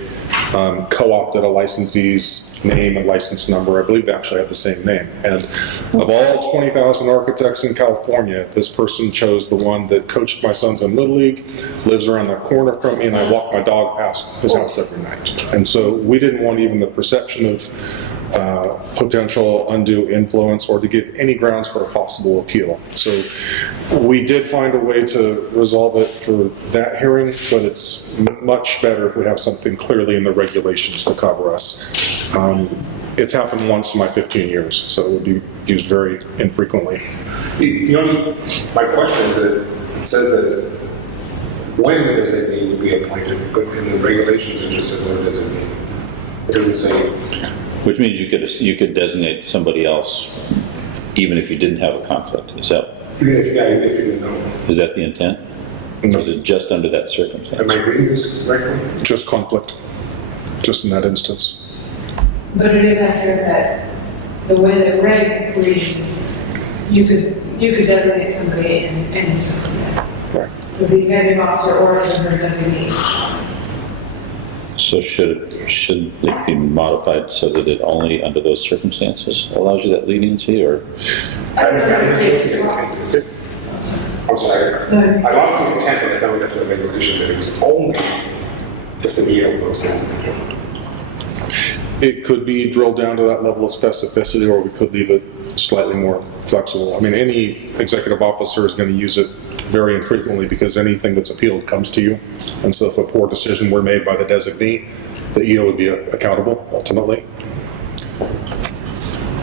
co-opted a licensee's name and license number. I believe they actually had the same name. And of all 20,000 architects in California, this person chose the one that coached my sons in Little League, lives around the corner from me, and I walk my dog past his house every night. And so we didn't want even the perception of potential undue influence or to give any grounds for a possible appeal. So we did find a way to resolve it for that hearing, but it's much better if we have something clearly in the regulations to cover us. It's happened once in my 15 years, so it would be used very infrequently. My question is that it says that when the designee would be appointed, but in the regulations it just says no designee. It doesn't say. Which means you could designate somebody else even if you didn't have a conflict. Is that If you didn't know. is that the intent? No. Or is it just under that circumstance? Am I reading this correctly? Just conflict, just in that instance. But it is accurate that the way that reg reads, you could designate somebody in any circumstance. Right. Because the executive officer orders her designate. So should it be modified so that it only under those circumstances allows you that leniency, or? I'm sorry. I lost the intent when I thought we got to the regulation that it was only if the EO goes in. It could be drilled down to that level of specificity, or we could leave it slightly more flexible. I mean, any executive officer is going to use it very infrequently because anything that's appealed comes to you. And so if a poor decision were made by the designee, the EO would be accountable ultimately.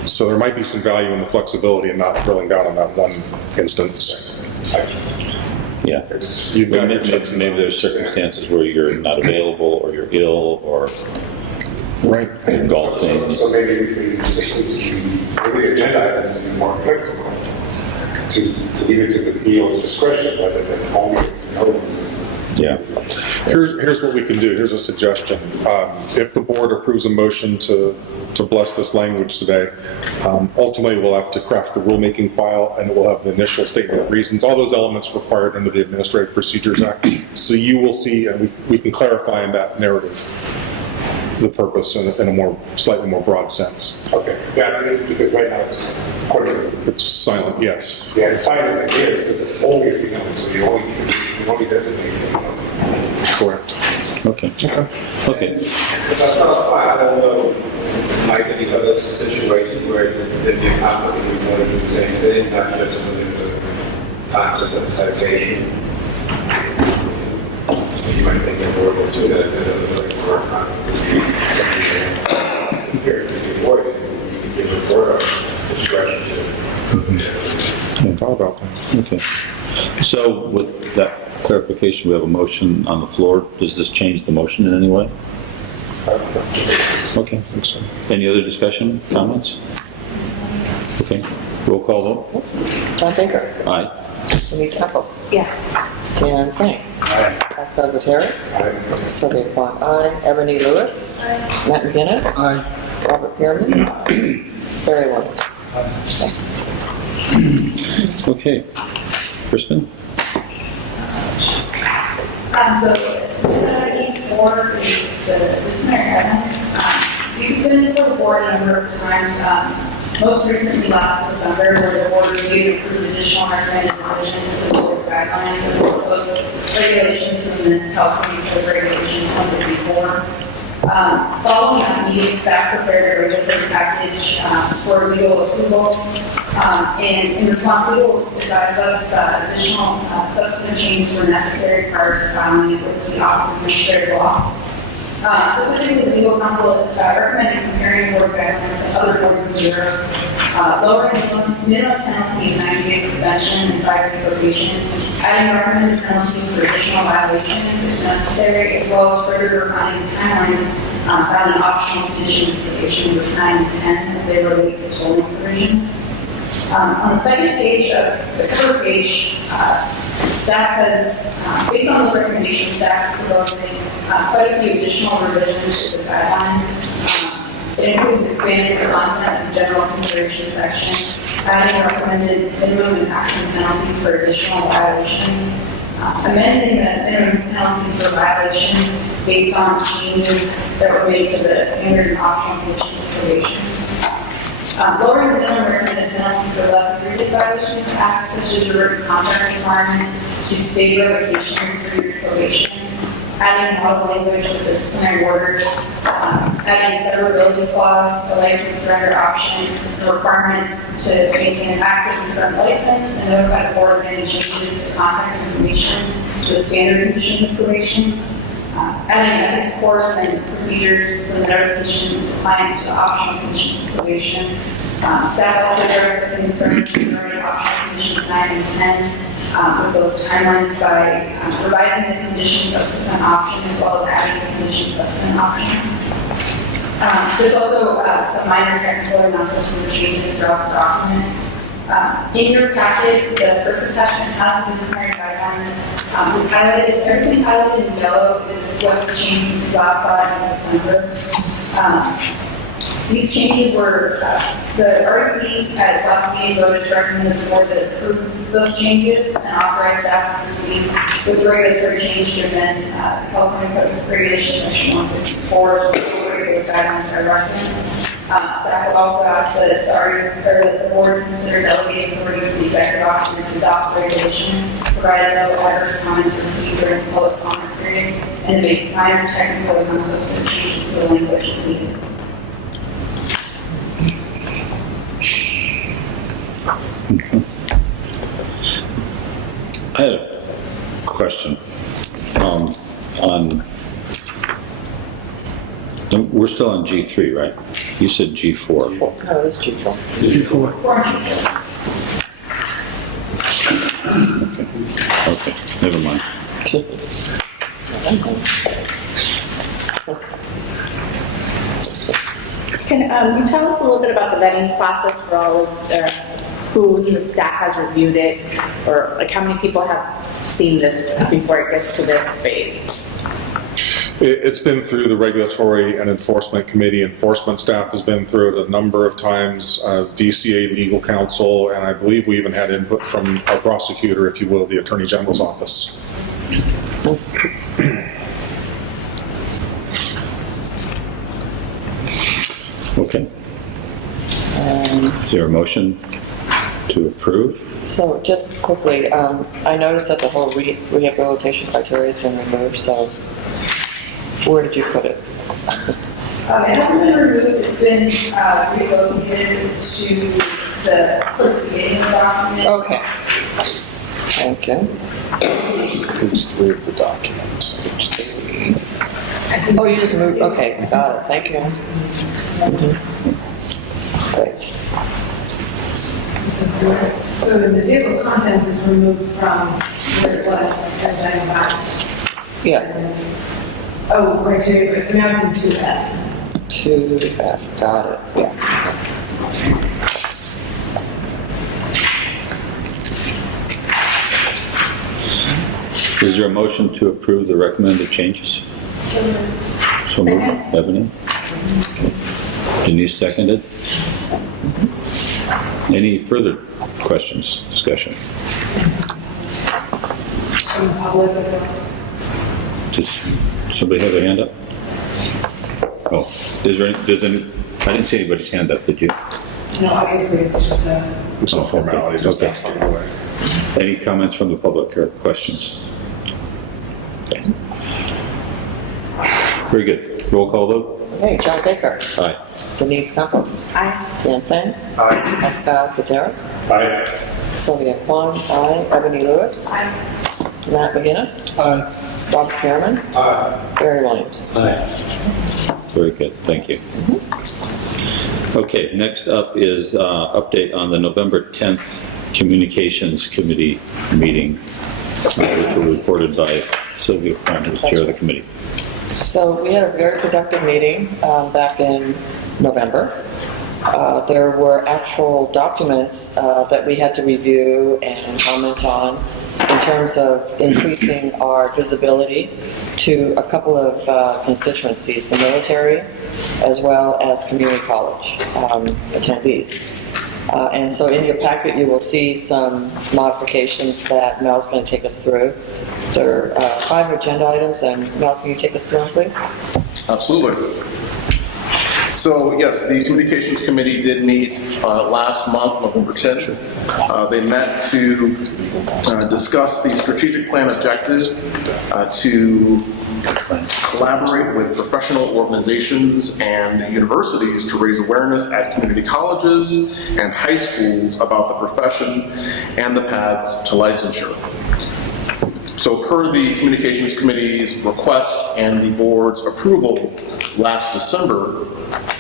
So there might be some value in the flexibility and not drilling down on that one instance. Yeah. You've got Maybe there's circumstances where you're not available, or you're ill, or right. you're golfing. So maybe the agenda item needs to be more flexible to leave it to the EO's discretion rather than only if he knows. Yeah. Here's what we can do. Here's a suggestion. If the board approves a motion to bless this language today, ultimately we'll have to craft the rulemaking file, and it will have the initial statement of reasons, all those elements required under the Administrative Procedures Act. So you will see, and we can clarify in that narrative the purpose in a slightly more broad sense. Okay. Yeah, because right now it's quarterly. It's silent, yes. Yeah, it's silent in here. It says only if you know, so you only designate someone else. Correct. Okay. Okay. I don't know, like any other situation where if you have to do the same thing, not just when there's a contest of citation. You might think the board will do that, because other things work on here to be avoided. You can give the board a discretion to. Yeah, thought about that. Okay. So with that clarification, we have a motion on the floor. Does this change the motion in any way? Okay. I think so. Any other discussion, comments? Okay. Roll call vote. John Baker. Aye. Denise Knuckles. Yes. Dan Frank. Pascal Gutierrez. Sylvia Clark, aye. Ebony Lewis. Matt McGinnis. Aye. Robert Pearman. Barry Williams. Okay. Kristen? So, E4 is the disciplinary evidence. These have been before the board a number of times. Most recently last December, where the board reviewed and approved additional recommended revisions to the board's guidelines and proposed regulations from the California Code Regulations 154. Following that meeting, staff prepared a regulatory package for legal approval. And in response, legal advised us that additional substantive changes were necessary prior to filing it with the Office of Administrative Law. Specifically, legal counsel recommended comparing board's guidelines to other boards and bureaus, lowering the minimum penalty of 90-day suspension and 5-year probation, adding recommended penalties for additional violations if necessary, as well as further refining timelines found in optional conditions of probation, numbers 9 and 10, as they relate to tolling provisions. On the second page of the cover page, staff has, based on those recommendations, staff is proposing quite a few additional revisions to the guidelines. It includes expanding the content of the general consideration section, adding recommended minimum and maximum penalties for additional violations, amending the minimum penalties for violations based on changes that were made to the standard and optional conditions of probation. Lowering the minimum recommended penalty for less egregious violations of acts such as a written contract requirement to state revocation and 3-year probation, adding model language with disciplinary orders, adding a severability clause, a license surrender option, and requirements to maintain an active and current license, and notify the board of any changes to contact information to the standard conditions of probation. Adding an ethics course and procedures for the notification and compliance to the optional conditions of probation. Staff also addressed the concerns regarding optional conditions 9 and 10 with those timelines by revising the condition subsequent option as well as adding the condition precedent option. There's also some minor technical and non-substantive changes throughout the document. In your packet, the first attachment has the disciplinary guidelines. We've highlighted, everything highlighted in yellow is what was changed since we last saw it in December. These changes were, the RC at its last meeting voted to recommend the board that approve those changes and authorize staff to proceed with the regulatory change to amend California Code of Regulations Section 154 to incorporate those guidelines by reference. Staff would also ask that the RC, or that the board consider delegating authority to the executive officer to adopt the regulation, provided no adverse comments received during the public comment period, and to make minor technical and non-substantive changes to the language if needed. Okay. I had a question on, we're still on G3, right? You said G4. No, it's G4. Okay, never mind. Can you tell us a little bit about the vetting process for all of who the staff has reviewed it, or like how many people have seen this before it gets to this phase? It's been through the Regulatory and Enforcement Committee. Enforcement staff has been through it a number of times, DCA legal counsel, and I believe we even had input from our prosecutor, if you will, the Attorney General's office. Okay. Is there a motion to approve? So just quickly, I noticed that the whole rehabilitation criteria has been removed, so where did you put it? It hasn't been removed, it's been relocated to the beginning of the document. Okay. Thank you. Page 3 of the document. Page 3. Oh, you just moved, okay, got it, thank you. Great. So the table of contents is removed from where it was as I back. Yes, Oh, criteria, so now it's in 2F. 2F, got it, yeah. Is there a motion to approve the recommended changes? So moved. Ebony? Denise seconded. Any further questions, discussion? From the public as well. Does somebody have a hand up? Oh, does any, I didn't see anybody's hand up, did you? No, I agree, it's just a. It's a formality, just Okay. that's out of the way. Any comments from the public or questions? Okay. Very good. Roll call vote? Okay, John Baker, Aye. Denise Campos, Aye. Dan Finn, Aye. Pascal Gutierrez, Aye. Sylvia Kwan, aye. Ebony Lewis, Matt McGinnis, Aye. Robert Kierman, Barry Williams. Very good, thank you. Okay, next up is update on the November 10th Communications Committee meeting, which was reported by Sylvia Kwan, who's chair of the committee. So we had a very productive meeting back in November. There were actual documents that we had to review and comment on in terms of increasing our visibility to a couple of constituencies, the military as well as community college attendees. And so in your packet, you will see some modifications that Mel's going to take us through. There are 5 agenda items, and Mel, can you take us through them, please? Absolutely. So yes, the Communications Committee did meet last month, November 10th. They met to discuss the strategic plan objectives, to collaborate with professional organizations and universities to raise awareness at community colleges and high schools about the profession and the paths to licensure. So per the Communications Committee's request and the board's approval last December,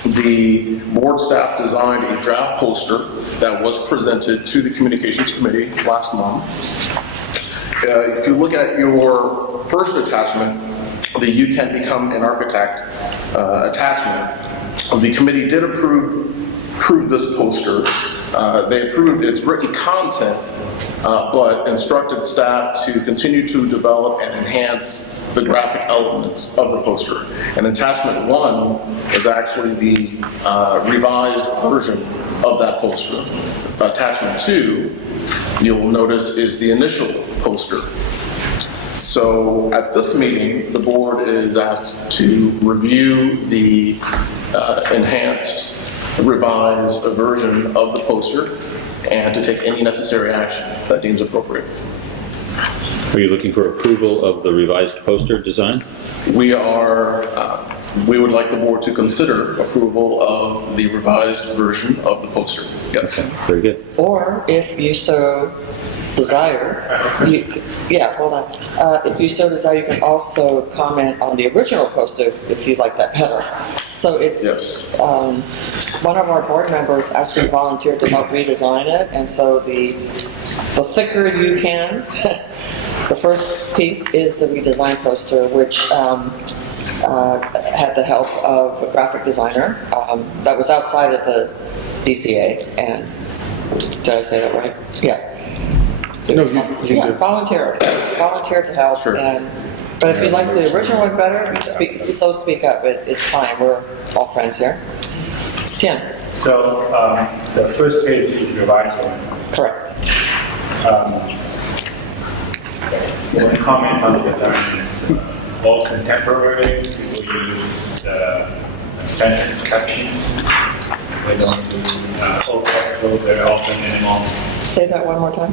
the board staff designed a draft poster that was presented to the Communications Committee last month. If you look at your first attachment, the You Can Become an Architect attachment, the committee did approve this poster. They approved its written content, but instructed staff to continue to develop and enhance the graphic elements of the poster. And attachment 1 is actually the revised version of that poster. Attachment 2, you'll notice, is the initial poster. So at this meeting, the board is asked to review the enhanced, revised version of the poster and to take any necessary action that deems appropriate. Are you looking for approval of the revised poster design? We would like the board to consider approval of the revised version of the poster. Yes. Very good. Or if you so desire, if you so desire, you can also comment on the original poster if you'd like that better. So it's, Yes. One of our board members actually volunteered to help redesign it, and so the thicker you can, the first piece is the redesigned poster, which had the help of a graphic designer that was outside of the DCA, and did I say that right? Yeah. No, you Yeah, did. volunteer to help. Sure. But if you like the original one better, you speak up. It's fine. We're all friends here. Tian, So the first page is the revised one. correct. The comment on the design is all contemporary. People use sentence captions. They don't do full text, they're often minimal. Say that one more time.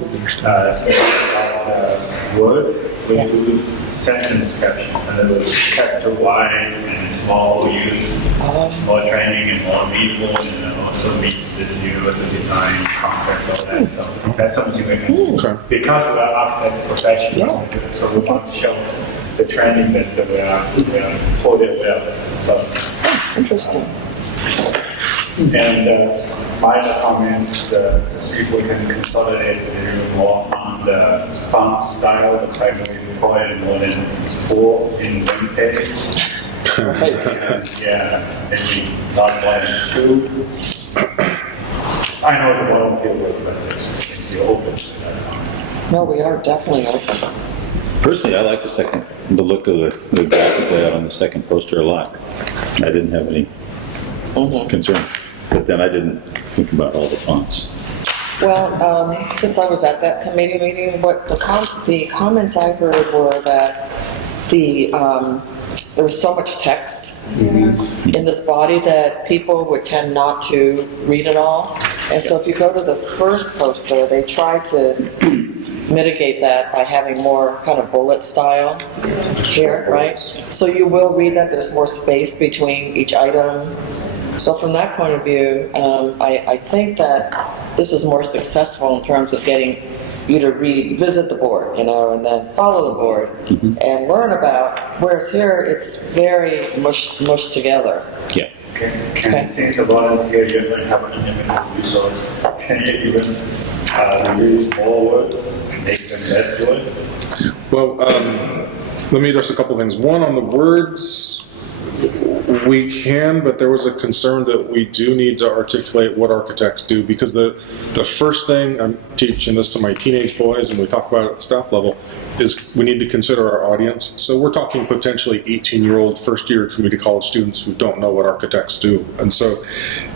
Words, we do sentence captions, and the capital Y and small use, more training and more readable, and also meets this universal design concept, all that. So that's something we can, Okay. because we are architect professional, so we want to show the training that we are quoted well. So. Interesting. And minor comments, see if we can consolidate more on the font style. Looks like we required more than 4 in one page. Yeah, maybe not more than 2. I know the volunteer work, but it's the open. No, we are definitely open. Personally, I like the look of the graphic layout on the second poster a lot. I didn't have any concerns, but then I didn't think about all the fonts. Well, since I was at that committee meeting, what the comments I heard were that there was so much text in this body that people would tend not to read it all. And so if you go to the first poster, they try to mitigate that by having more kind of bullet style here, right? So you will read that, there's more space between each item. So from that point of view, I think that this was more successful in terms of getting you to visit the board, and then follow the board and learn about, whereas here it's very mushed together. Yeah. Can since the volunteer you don't have unlimited resource, can you even release more words, make them less words? Well, let me address a couple things. One, on the words, we can, but there was a concern that we do need to articulate what architects do, because the first thing, I'm teaching this to my teenage boys, and we talk about it at the staff level, is we need to consider our audience. So we're talking potentially 18-year-old first-year community college students who don't know what architects do. And so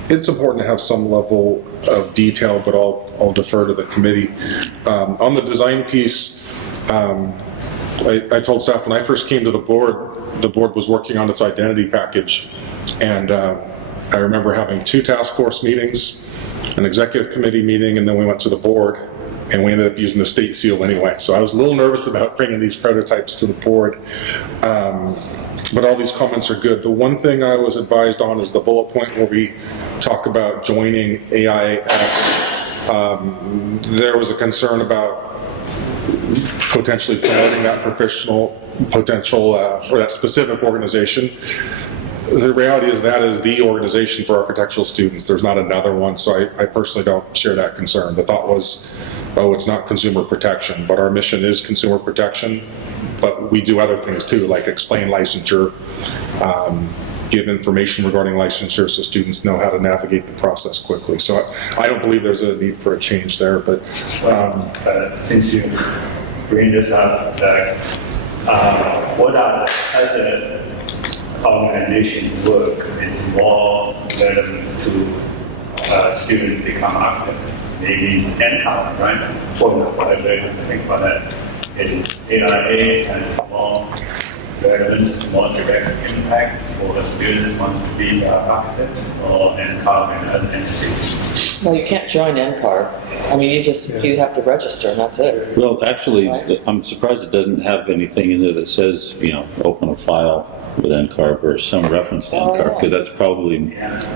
it's important to have some level of detail, but I'll defer to the committee. On the design piece, I told staff when I first came to the board was working on its identity package. And I remember having 2 task force meetings, an executive committee meeting, and then we went to the board, and we ended up using the state seal anyway. So I was a little nervous about bringing these prototypes to the board. But all these comments are good. The one thing I was advised on is the bullet point where we talk about joining AIS. There was a concern about potentially promoting that professional potential or that specific organization. The reality is that is the organization for architectural students. There's not another one, so I personally don't share that concern. The thought was, oh, it's not consumer protection, but our mission is consumer protection, but we do other things too, like explain licensure, give information regarding licensure so students know how to navigate the process quickly. So I don't believe there's a need for a change there, but Since you bring this up, what are the other organizations' work is more relevant to students become architects? Maybe it's NCAR, right? For example, I think about that. It is AIA has more relevance, more direct impact for the students who want to be an architect, or NCAR and other entities. Well, you can't join NCAR. I mean, you have to register, and that's it. Well, actually, Right. I'm surprised it doesn't have anything in there that says, open a file with NCARB or some reference to Oh, NCARB, yeah. because that's probably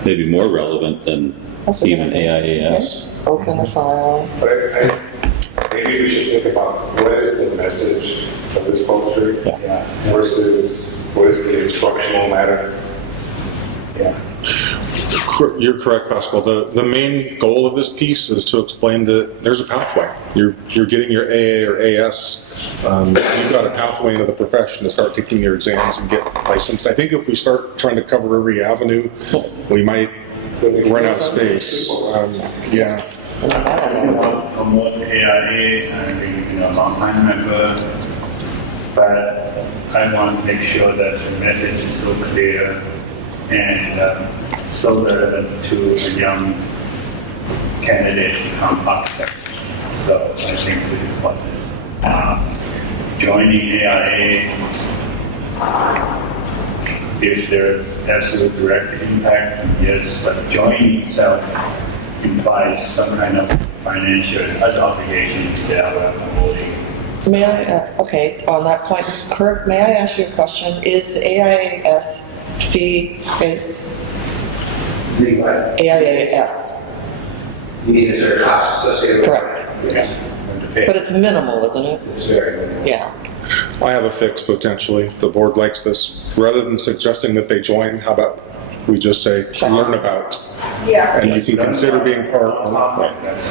maybe more relevant than That's a good even idea. AIAS. Okay. Open the file. But maybe we should think about what is the message of this poster Yeah, versus what is the instructional matter. yeah. you're correct, Pascal. The main goal of this piece is to explain that there's a pathway. You're getting your AA or AS. You've got a pathway into the profession to start taking your exams and get licensed. I think if we start trying to cover every avenue, we might run out of space. Yeah. Promote AIA and being a long time member, but I want to make sure that the message is so clear and so relevant to a young candidate to become architect. So I think it's important. Joining AIA, if there's absolute direct impact, yes, but joining itself implies some kind of financial and other obligations that we're avoiding. May I, okay, on that point, Kirk, may I ask you a question? Is the AIAS fee-based? The what? AIAS, You need a certain cost associated with it. correct. Yeah. But it's minimal, isn't it? It's very minimal. Yeah. I have a fix potentially if the board likes this. Rather than suggesting that they join, how about we just say, learn about, Yeah. and you can consider being part.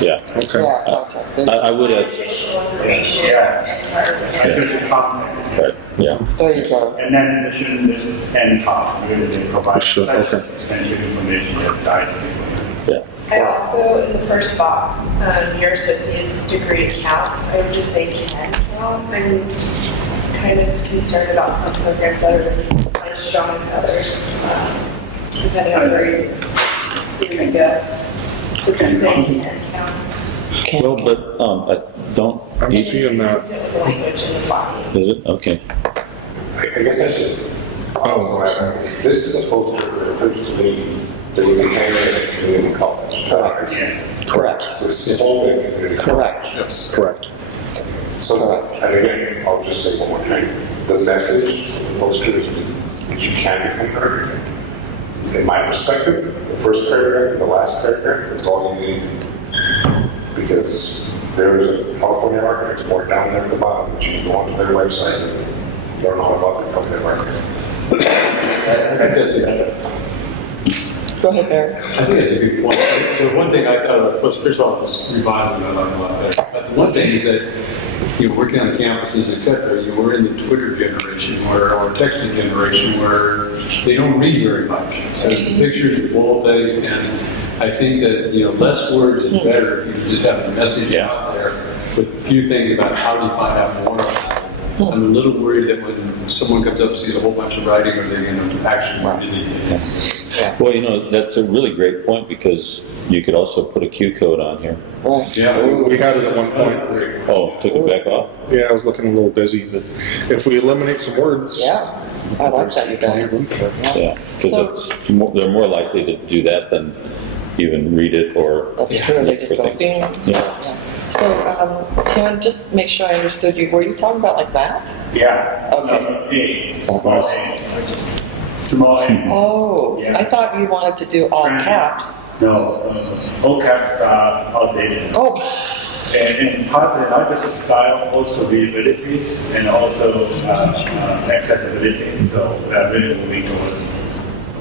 Yeah. Okay. Yeah, contact. I would add, Additional information and clarification. right, yeah. There you go. And then in addition, this NCOP really provides Sure, such okay. substantial information that guides people. Yeah. I also, in the first box, your associate degree counts, I would just say can count. I'm kind of concerned about some programs that are not as strong as others, depending on where you're gonna go. So just say can count. Well, but I don't, I'm is seeing that. Consistent with the language in the body. it? Okay. I guess I should also ask, this is a poster that originally that we became at a community college, correct? Correct. This is only a community college. Correct. Yes, correct. So, and again, I'll just say one more thing. The message of the poster is that you can become an architect. In my perspective, the first paragraph and the last paragraph is all you need. Because there's a California Architects Board down there at the bottom that you can go onto their website and learn all about the California Architects. Go ahead, Barry. I think that's a good point. The one thing I thought was, first of all, this revising I like a lot better. But the one thing is that, working on campuses, et cetera, we're in the Twitter generation or texting generation where they don't read very much. So it's the pictures, the bold things, and I think that, less words is better. You just have a message out there with a few things about how do you find out more about it. I'm a little worried that when someone comes up and sees a whole bunch of writing, are they going to actually read it? Well, that's a really great point because you could also put a Q code on here. Right. Yeah, we had it at one point. Oh, took it back off? Yeah, I was looking a little busy, but if we eliminate some words. Yeah, I like that, you guys. Yeah, because they're more likely to do that than even read it or That's true, they look just for go, things. bing. Yeah. So, can I just make sure I understood you? Were you talking about like that? Yeah. Okay. Small a. Small a. Oh, Yeah. I thought you wanted to do all caps. No, all caps are outdated. Oh, And part of not just style, also readabilities and also accessibility. So that really moving towards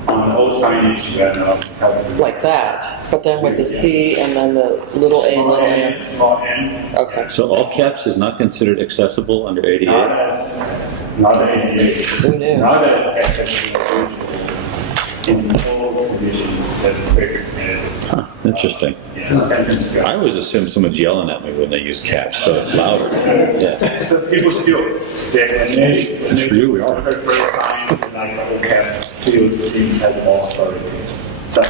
on all signage that help. like that, but then with the C and then the little a, little n. Small n. Okay. So all caps is not considered accessible under Not ADA? as, not ADA. Who knew? Not as accessible in all conditions as quick as. Huh, interesting. Sentence go. I always assume someone's yelling at me when they use caps, so it's louder. Yeah. So people still, they For you, we are. signs like the cap field seems to have more authority. So,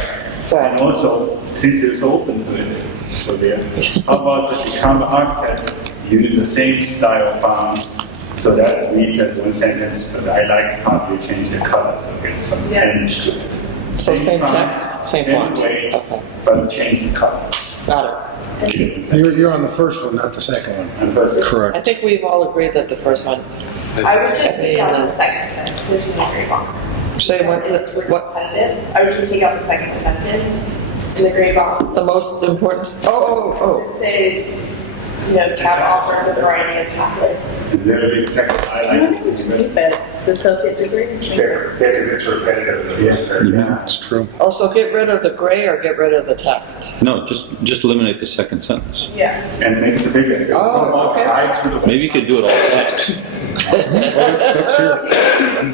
and also, since it's open to it, so there, how about just become an architect, use the same style font, so that reads as one sentence, but I like how you change the color, so get some edge to it. So same font, text, same font. way, Okay, but change the color. got it. You're on the first one, not the second one. And first, Correct. I think we've all agreed that the first one. I would just take out the second sentence in the gray box. Say what- It's what- repetitive. I would just take out the second sentence in the gray box. The most important, Just say, CAP offers a variety of pathways. very text, I I like wanted to keep it, the associate degree. Yeah, because it's repetitive in the first paragraph. It's true. oh, so get rid of the gray or get rid of the text? No, just eliminate the second sentence. Yeah. and make it bigger. Oh, okay. Maybe you could do it all caps. That's here.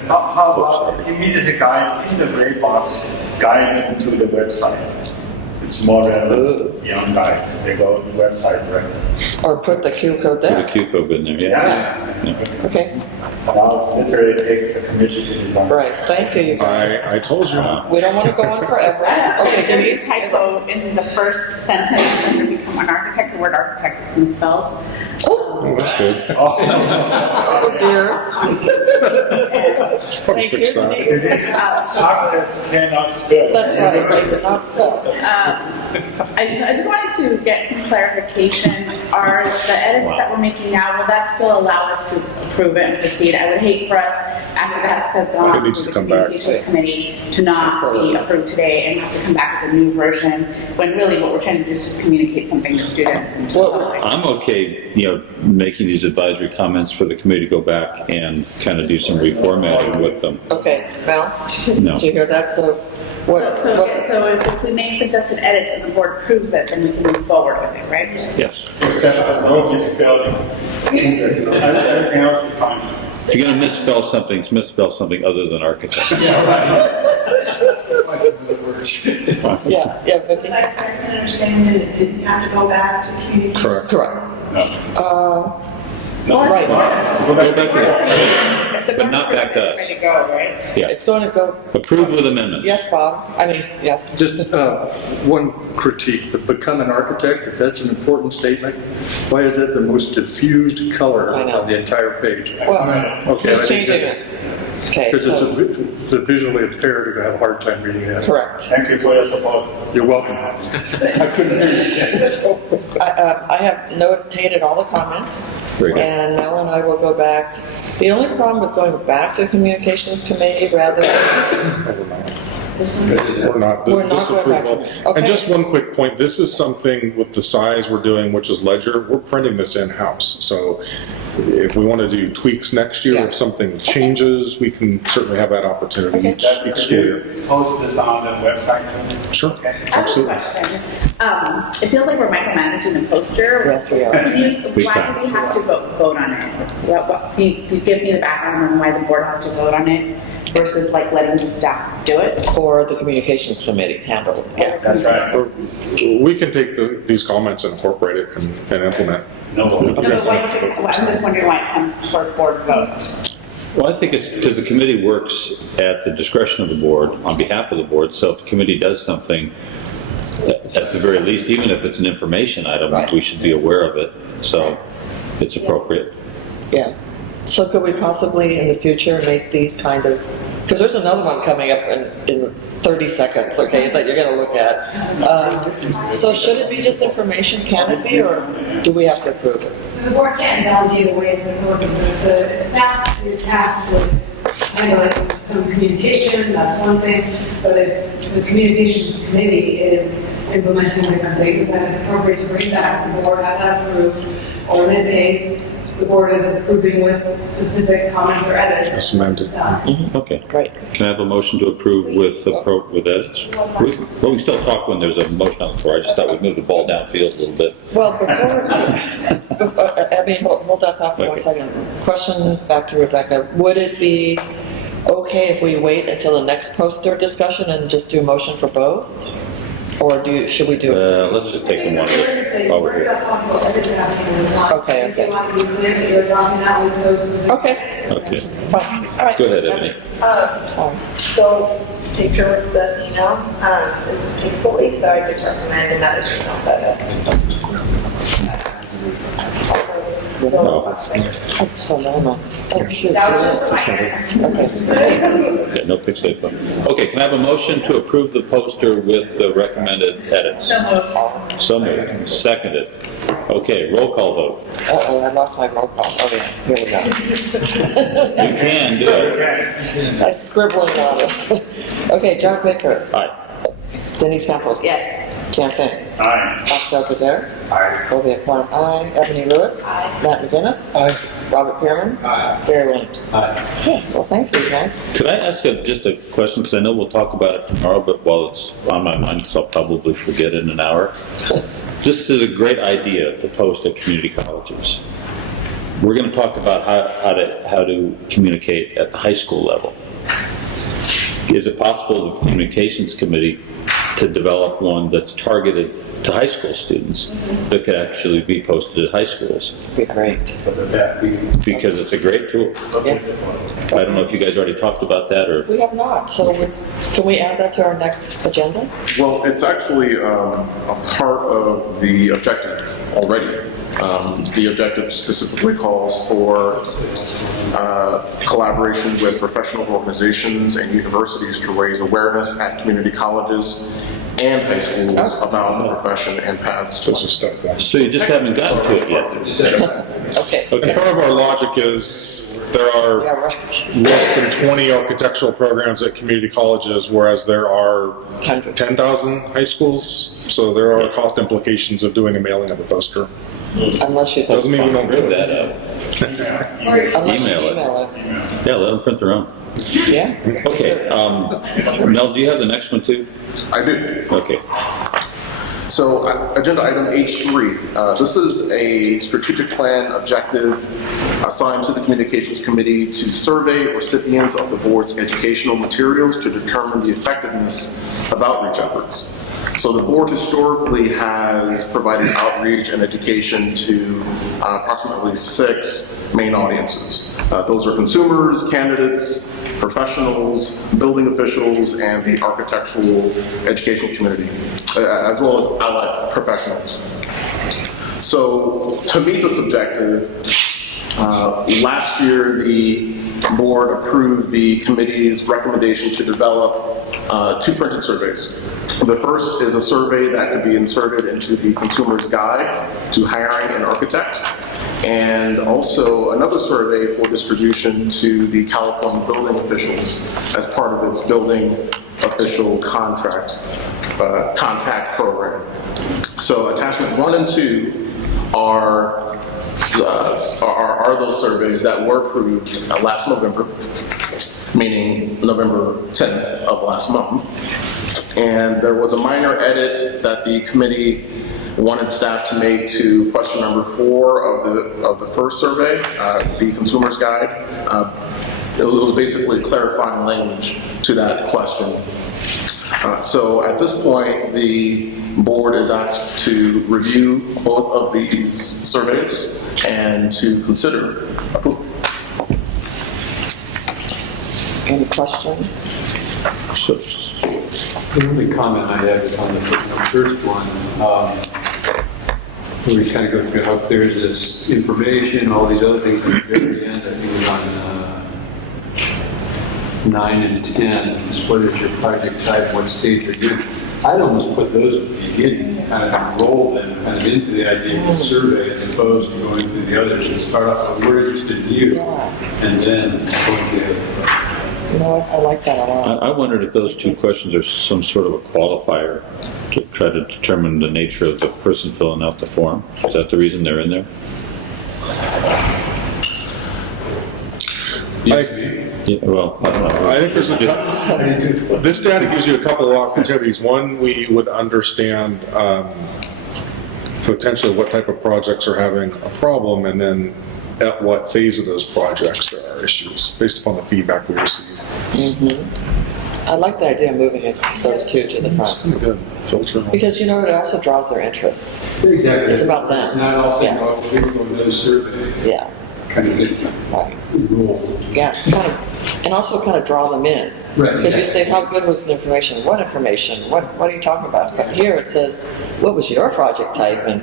How about immediately guide in the gray box, guide them to the website. It's more relevant, young guys, they go to the website directly. Or put the Q code Put a there? Q code in there, yeah. Okay, Now it's literally takes a committee to design. right, thank you, you guys. I told you. We don't want to go on forever. Okay, There's Denise? a typo in the first sentence, when you become an architect, the word architect is misspelled. Oh, that's good. Oh dear. Probably Thank you, fix that. Denise. Architects cannot spell. That's right, they did not spell. I just wanted to get some clarification. Are the edits that we're making now, will that still allow us to approve it and proceed? I would hate for us, after that has gone It needs through to the come back. communications committee, to not be approved today and have to come back with a new version, when really what we're trying to do is just communicate something to students and to the public. I'm okay, making these advisory comments for the committee to go back and kind of do some reformatting with them. Okay, Val, No. did you hear that? So, what, So if we make suggested edits and the board approves it, then we can move forward with it, right? Yes. Except no misspelling. Everything else is fine. If you're going to misspell something, misspell something other than architect. yeah, Vicky? Is that correct in understanding that it didn't have to go back to community? Correct. Correct. No, Right. Go back to If the But not back to us. Ready to go, right? Yeah. It's going to go, Approved with amendments. yes, Bob, yes. Just one critique, the become an architect, if that's an important statement, why is that the most diffused color I know. on the entire page? Well, Okay, I he's think changing that- it. Okay, Because so, it's a visually impaired who have a hard time reading that. correct. Thank you for your support. You're welcome. I couldn't hear you, Ken, so. I have notated all the comments, Very good. and Mel and I will go back. The only problem with going back to the communications committee rather than, We're not, We're not this going back approval. to it. Okay. And just one quick point, this is something with the size we're doing, which is Ledger, we're printing this in-house. So if we want to do tweaks next year, Yeah. if something changes, we can certainly have that opportunity Okay. each school year. Post this on the website. Sure, I have a absolutely. question. It feels like we're micromanaging the poster. Yes, we are. Can you, Big why time. do we have to vote on it? Can you give me the background on why the board has to vote on it versus like letting the staff do it? or the communications committee handle it. Yeah. That's right. We can take these comments and incorporate it and implement. No. No, but why does it, I'm just wondering why it comes for a board vote. Well, I think it's because the committee works at the discretion of the board, on behalf of the board, so if the committee does something, at the very least, even if it's an information item, Right. we should be aware of it, so it's appropriate. Yeah. So could we possibly in the future make these kind of, because there's another one coming up in 30 seconds, okay, that you're going to look at. So should it be just information, can it be, or do we have to approve it? The board can't delegate away to the board, so if the staff is tasked with handling some communication, that's one thing, but if the communication committee is implementing different things, then it's appropriate to bring back to the board, have that approved, or in this case, the board is approving with specific comments or edits. As amended. Okay. Great. Can I have a motion to approve with edits? Well, we can still talk when there's a motion on the floor, I just thought we'd move the ball downfield a little bit. Well, hold that thought for 1 Okay. second. Question back to Rebecca. Would it be okay if we wait until the next poster discussion and just do a motion for both? Or should we do it? Let's just take them one at a while we're here. Possible edits happening in the document. Okay, If you okay. want to be clear that you're adopting that with those specific. Okay, Okay, fine, all right. go ahead, Ebony. The picture with the email is pixely, so I just recommend another email No. So never mind. Oh, shoot. That was just a minor. Okay. Okay, no pixel phone. Okay, can I have a motion to approve the poster with the recommended edits? So moved. Seconded. Okay, roll call vote. Uh-oh, I lost my roll call. Oh, yeah, here we go. You can do it. I'm scribbling on it. Okay, John Baker. Aye. Denise Campos. Yes. Jan Finn. Aye. Pascal Gutierrez. Aye. Sylvia Kwan, aye. Ebony Lewis. Matt McGinnis. Aye. Robert Pearman. Barry Williams. Aye. Okay, well, thank you, guys. Could I ask just a question, because I know we'll talk about it tomorrow, but while it's on my mind, because I'll probably forget in an hour. This is a great idea to post at community colleges. We're going to talk about how to communicate at the high school level. Is it possible the communications committee to develop one that's targeted to high school students that could actually be posted at high schools? Be great. Because it's a great tool. Yeah. I don't know if you guys already talked about that or. We have not, so can we add that to our next agenda? Well, it's actually a part of the objective already. The objective specifically calls for collaboration with professional organizations and universities to raise awareness at community colleges and high schools about the profession and paths to This is step one. So you just haven't gotten to it yet? Okay. And part of our logic is there Yeah, are right. less than 20 architectural programs at community colleges, whereas there are 10,000 high schools. So there are cost implications of doing a mailing of a poster. Unless you. Doesn't mean we don't Print do that it. up. Unless you Email it. email Yeah, let them print their own. it. Yeah. Okay, Mel, do you have the next one too? I do. Okay. So, agenda item H3. This is a strategic plan objective assigned to the Communications Committee to survey recipients of the board's educational materials to determine the effectiveness of outreach efforts. So the board historically has provided outreach and education to approximately 6 main audiences. Those are consumers, candidates, professionals, building officials, and the architectural education community, as well as allied professionals. So to meet this objective, last year the board approve the committee's recommendation to develop 2 printed surveys. The first is a survey that could be inserted into the consumer's guide to hiring an architect, and also another survey for distribution to the California building officials as part of its building official contact program. So attachment 1 and 2 are those surveys that were approved last November, meaning November 10th of last month. And there was a minor edit that the committee wanted staff to make to question number 4 of the first survey, the consumer's guide. It was basically clarifying language to that question. So at this point, the board is asked to review both of these surveys and to consider approval. Any questions? So, the only comment I have is on the first one, where we kind of go through how clear is this information, all these other things, at the very end, I think it was on 9 and 10, is what is your project type, what stage you're in. I'd almost put those at the beginning, kind of enroll them kind of into the idea of the survey as opposed to going through the others and start off with we're interested in you, and then going to You know what, I like that a lot. I wondered if those 2 questions are some sort of a qualifier to try to determine the nature of the person filling out the form. Is that the reason they're in there? Yeah, well, I don't know. I think there's this data gives you a couple of opportunities. One, we would understand potentially what type of projects are having a problem, and then at what phase of those projects there are issues, based upon the feedback we receive. I like the idea of moving those 2 to the front. Good filter. Because, you know, it also draws their interest. Exactly. It's about them. It's not all saying, Yeah. oh, people go to the survey. Yeah. Kind of get enrolled. Yeah, and also kind of draw them in. Right. Because you say, how good was the information? What information? What are you talking about? But here it says, what was your project type and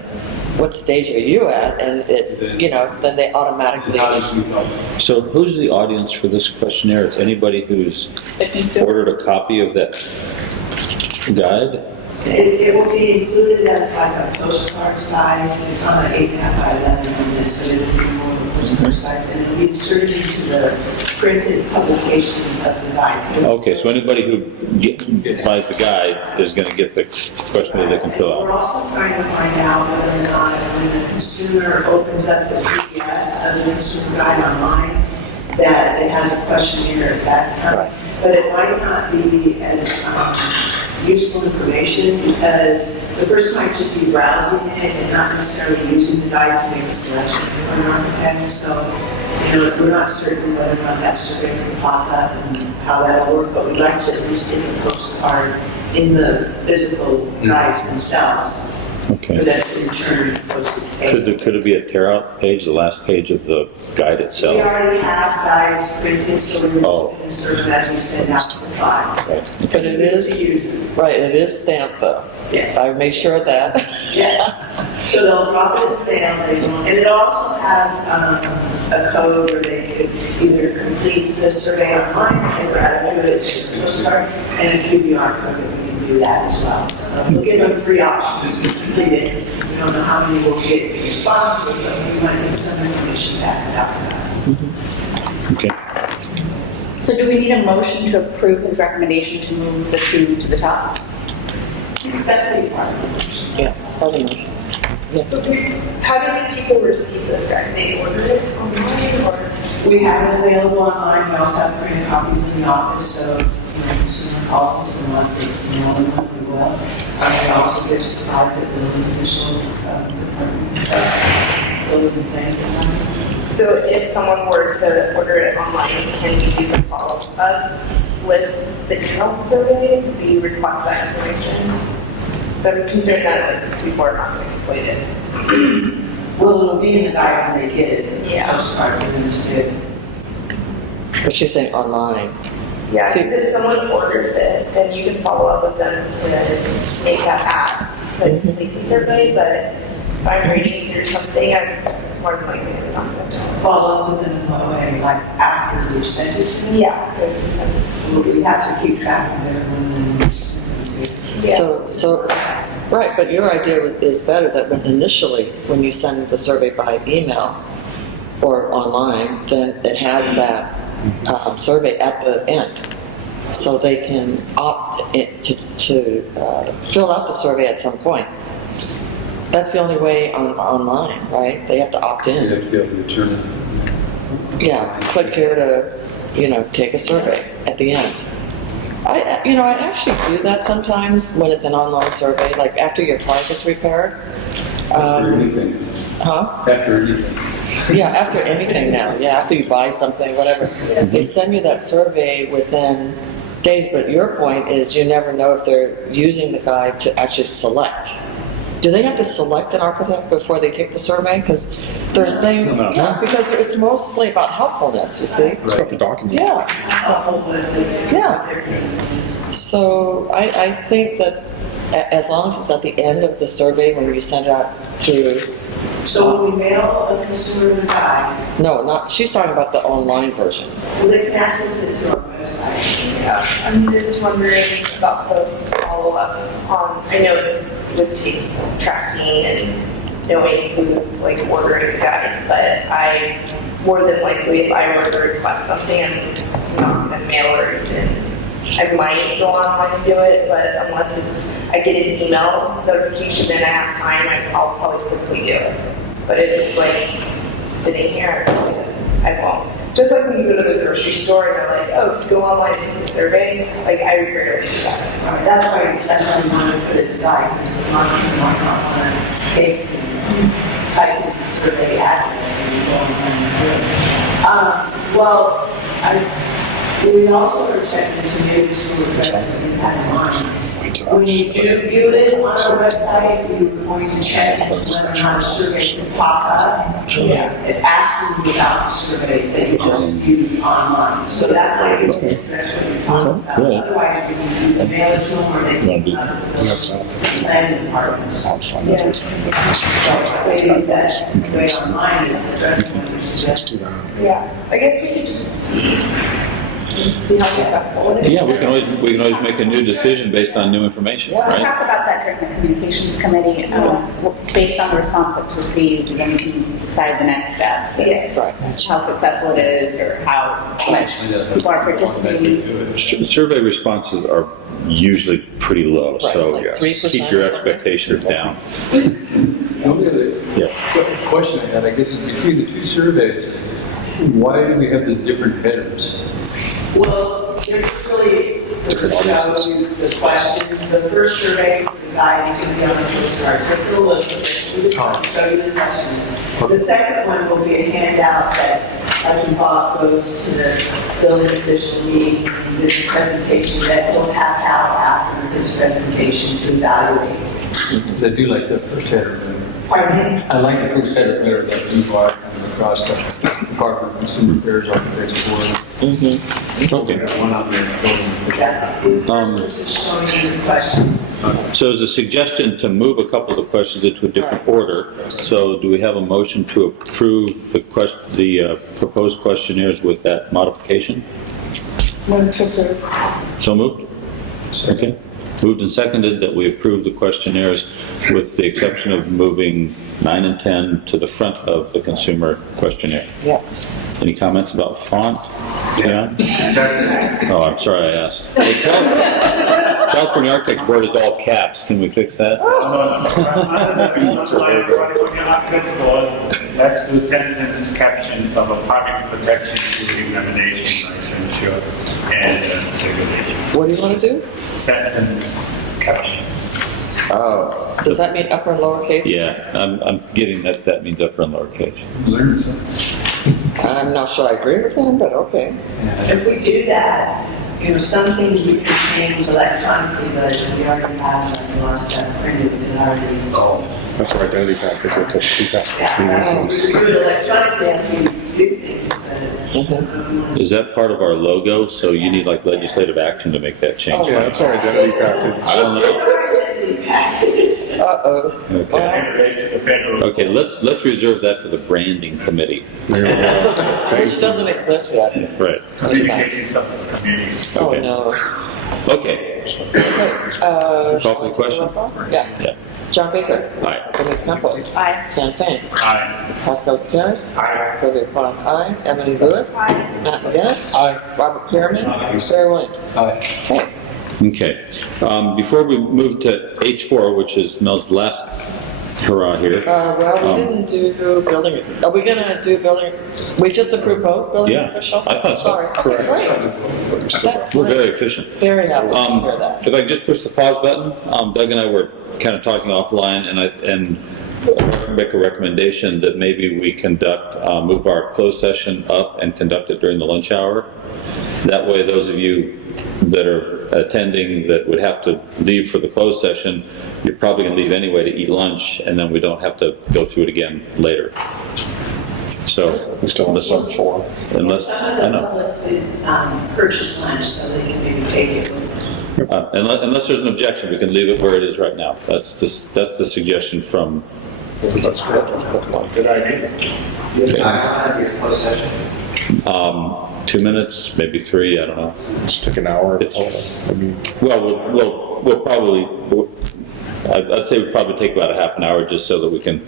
what stage are you at? And it, you know, then they automatically. So who's the audience for this questionnaire? It's anybody who's ordered a copy of that guide? It will be included as like a postcard size. It's on an 8.5 by 11 on this, but it will be more of a postcard size, and it will be inserted into the printed publication of the guide. Okay, so anybody who buys the guide is going to get the questionnaire they can fill We're out. also trying to find out whether or not when the consumer opens up the PDF of the consumer guide online, that it has a questionnaire at that time. But it might not be as useful information because the person might just be browsing it and not necessarily using the guide to make a selection for an architect. So, you know, we're not certain whether or not that survey will pop up and how that'll work, but we'd like to at least get the postcard in the physical guides themselves. Okay. For that to in turn post the page. Could it be a tear-out page, the last page of the guide We itself? already have guides printed, so we're Oh. just going to serve as we send out supplies. But it is, right, it is stamped though. Yes. I made sure of that. Yes, so they'll drop it in the mail, and it'll also have a code where they could either complete the survey online or add to it to the postcard, and a QBR code if we can do that as well. So we'll give them 3 options to complete it. We don't know how many will get responsible, but we might get some information back after that. Okay. So do we need a motion to approve his recommendation to move the 2 to the top? That would be part of the motion. Yeah, part of the motion. So how do many people receive this guide? They order it online or? We have it available online, we also have printed copies in the office, so when a consumer calls us and wants this email, we will. We also give supplies at building official department, building and planning departments. So if someone were to order it online, can you do the follow-up with the health survey? Do you request that information? So I'm concerned that like people are not going to complete it. Well, it'll be in the guide when they get it. Yeah. Just hard for them to do. But she's saying online. Yeah, See- because if someone orders it, then you can follow up with them to make that ask to complete the survey, but if I'm reading through something, I'm more than likely they're not going to. Follow up with them in what way, like after we've sent it to them? Yeah, they've sent it to me. We have to keep track of everyone when we send it. Yeah. So, right, but your idea is better that initially, when you send the survey by email or online, then it has that survey at the end. So they can opt to fill out the survey at some point. That's the only way online, right? They have to opt You in. have to be able to determine. Yeah, click here to, take a survey at the end. I actually do that sometimes when it's an online survey, like after your car gets repaired. After anything. Huh? After anything. Yeah, after anything now. Yeah, after you buy something, whatever. They send you that survey within days, but your point is you never know if they're using the guide to actually select. Do they have to select an architect before they take the survey? Because there's things, No. yeah, because it's mostly about helpfulness, you see? It's got the document. Yeah. Yeah. So I think that as long as it's at the end of the survey, when you send it out through, So when we mail a consumer the guide, no, not, she's talking about the online version. well, they can access it through our website. Yeah, I'm just wondering about the follow-up on, I know it would take tracking and knowing who's like ordering the guides, but I, more than likely, if I were to request something, I'm not gonna mail or even, I might go online and do it, but unless I get an email notification and I have time, I'll probably quickly do it. But if it's like sitting here, I won't. Just like when you go to the grocery store and they're like, oh, to go online and take the survey, like I rarely do that. All right, that's why we want to put it in the guide, because a lot of people might not want to take, type in the survey address and go online and do it. Well, we also are checking to maybe some address that we have in mind. When you do view it on our website, we're going to check whether or not a survey can pop up. It asks you about the survey that you just viewed online. So that way we can address what you're talking about. Good. Otherwise, we can mail it to them or they can planning departments. So maybe that way online is addressing what you're suggesting. Yeah, I guess we could just see how successful it is. Yeah, we can always make a new decision based on new information, We right? talked about that during the communications committee, based on the response that's received, then we can decide the next steps. How successful it is, or how much people are participating. Survey responses are usually pretty low, so Right, like 3% keep your or something? expectations down. The only other question I had, I guess, is between the two surveys, why do we have the different headers? Well, there's really, to show you the questions, the first survey for the guide is going to be on the first slide, so it's a little, we just want to show you the questions. The second one will be a handout that, like when Bob goes to the building official meetings and this presentation that he'll pass out after this presentation to evaluate. I do like the first header. Pardon me? I like the first header better, that blue bar across the Department of Consumer Affairs, Architects Board. Okay. One on there. Exactly. First is just showing you the questions. So is a suggestion to move a couple of the questions into a different order. So do we have a motion to approve the proposed questionnaires with that modification? So moved? Okay. Moved and seconded that we approve the questionnaires with the exception of moving 9 and 10 to the front of the consumer questionnaire. Yep. Any comments about font? Yeah? Oh, I'm sorry I asked. Hey, California Architects Board is all caps. Can we fix that? Let's do sentence captions of a public protection to examination, licensure, and regulation. What do you want to do? Sentence captions. Does that mean upper and lowercase? Yeah, I'm getting that means upper and lowercase. Learn something. I'm not sure I agree with him, but okay. If we do that, some things we can change electronically, but we already have like a lot of stuff printed and already. That's our identity package, it took 2 We do it electronically as we do things, but. Is that part of our logo? So you need like legislative action to make that change? Yeah, that's our identity package. I don't know. It's our identity package. Uh-oh. Okay. Okay, let's reserve that for the branding committee. Which doesn't exist yet. Right. Communication stuff with the community. Oh, Okay. no. Okay. Call for the question? Yeah. Yeah. John Baker. Aye. Denise Campos. Aye. Jan Fane. Aye. Pascal Gutierrez. Aye. Sylvia Plath. Aye. Emily Lewis. Matt McGinnis. Aye. Robert Pierman. Sarah Williams. Okay. Okay. Before we move to H4, which is Mel's last hurrah here. Well, we didn't do building, are we gonna do building, we just approved both building Yeah, official? I thought so. Sorry. Okay, great. That's We're great. very efficient. Very happy to hear that. If I could just push the pause button, Doug and I were kind of talking offline, and make a recommendation that maybe we move our closed session up and conduct it during the lunch hour. That way, those of you that are attending that would have to leave for the closed session, you're probably going to leave anyway to eat lunch, and then we don't have to go through it again later. So, We still have some for. unless, Some I of the know. public did purchase lunch, so they can maybe take it. Unless there's an objection, we can leave it where it is right now. That's the suggestion from. Good idea. Your closed session. 2 minutes, maybe 3, I don't know. Let's take an hour. Well, we'll probably, I'd say we'd probably take about a half an hour just so that we can,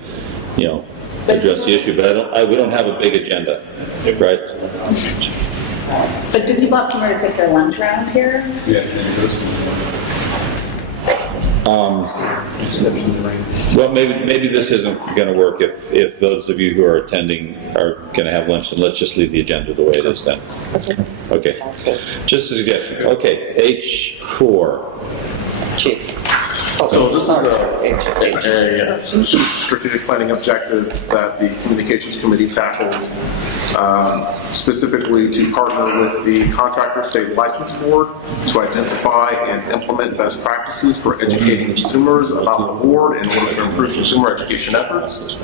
address the issue, but we don't have a big agenda, right? But do people have somewhere to take their lunch around here? Yeah, and then it goes to Well, maybe this isn't going to work if those of you who are attending are going to have lunch, then let's just leave the agenda the way it is then. Okay. Sounds good. Just a suggestion. Okay, H4. Chief. So this is a strategic planning objective that the Communications Committee tackled, specifically to partner with the Contractor State License Board to identify and implement best practices for educating consumers about the board in order to improve consumer education efforts.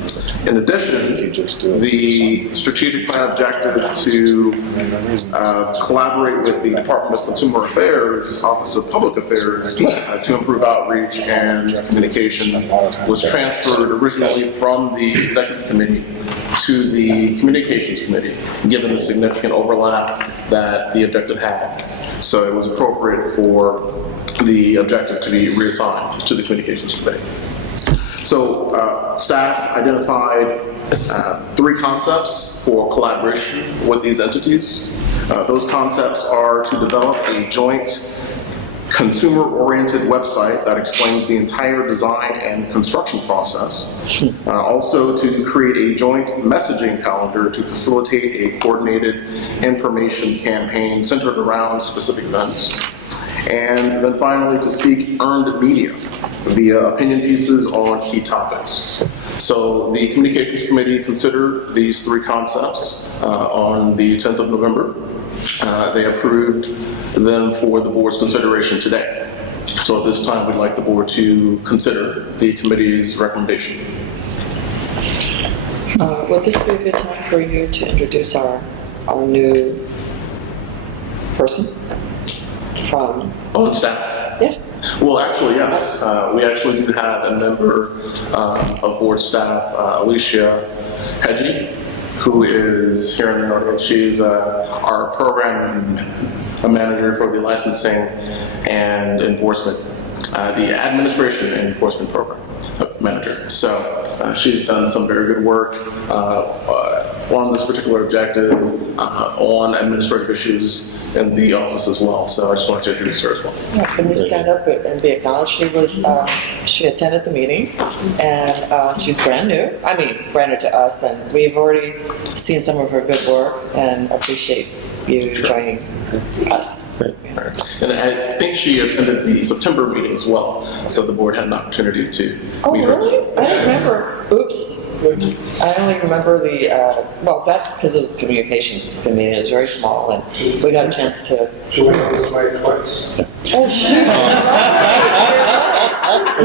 In addition, the strategic plan objective to collaborate with the Department of Consumer Affairs, Office of Public Affairs, to improve outreach and communication was transferred originally from the Executive Committee to the Communications Committee, given the significant overlap that the objective had. So it was appropriate for the objective to be reassigned to the Communications Committee. So staff identified 3 concepts for collaboration with these entities. Those concepts are to develop a joint consumer-oriented website that explains the entire design and construction process. Also to create a joint messaging calendar to facilitate a coordinated information campaign centered around specific events. And then finally to seek earned media via opinion pieces on key topics. So the Communications Committee considered these 3 concepts on the 10th of November. They approved them for the board's consideration today. So at this time, we'd like the board to consider the committee's recommendation. Would this be a good time for you to introduce our new person from? On staff? Yeah. Well, actually, yes. We actually do have a member of board staff, Alicia Hedgie, who is here in the North. She's our program manager for the licensing and enforcement, the administration and enforcement program manager. So she's done some very good work on this particular objective, on administrative issues in the office as well. So I just wanted to introduce her as well. Yeah, can you stand up and be acknowledged? She attended the meeting, and she's brand new. I mean, brand new to us, and we've already seen some of her good work and appreciate you joining us. And I think she attended the September meeting as well, so the board had an opportunity to meet her. Really? I don't remember. Oops. I only remember well, that's because it was communications committee. It was very small, and we got a chance to. She went on the slide twice. Oh, shoot.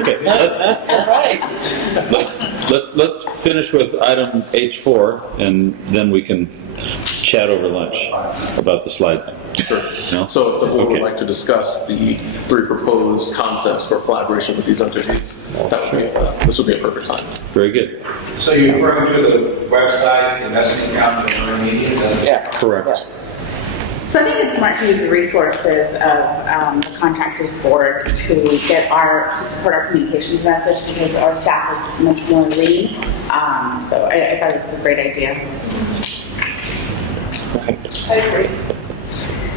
Okay, let's finish with item H4, and then we can chat over lunch about the slide thing. Sure. No? So if the board would Okay. like to discuss the 3 proposed concepts for collaboration with these entities, that would be, this would be a perfect time. Very good. So you're referring to the website, the messaging account, the Learn Media? Yeah. Correct. Yes. So I think it's smart to use the resources of the contractors board to support our communications message because our staff is much more lean. So I thought it's a great idea. I agree.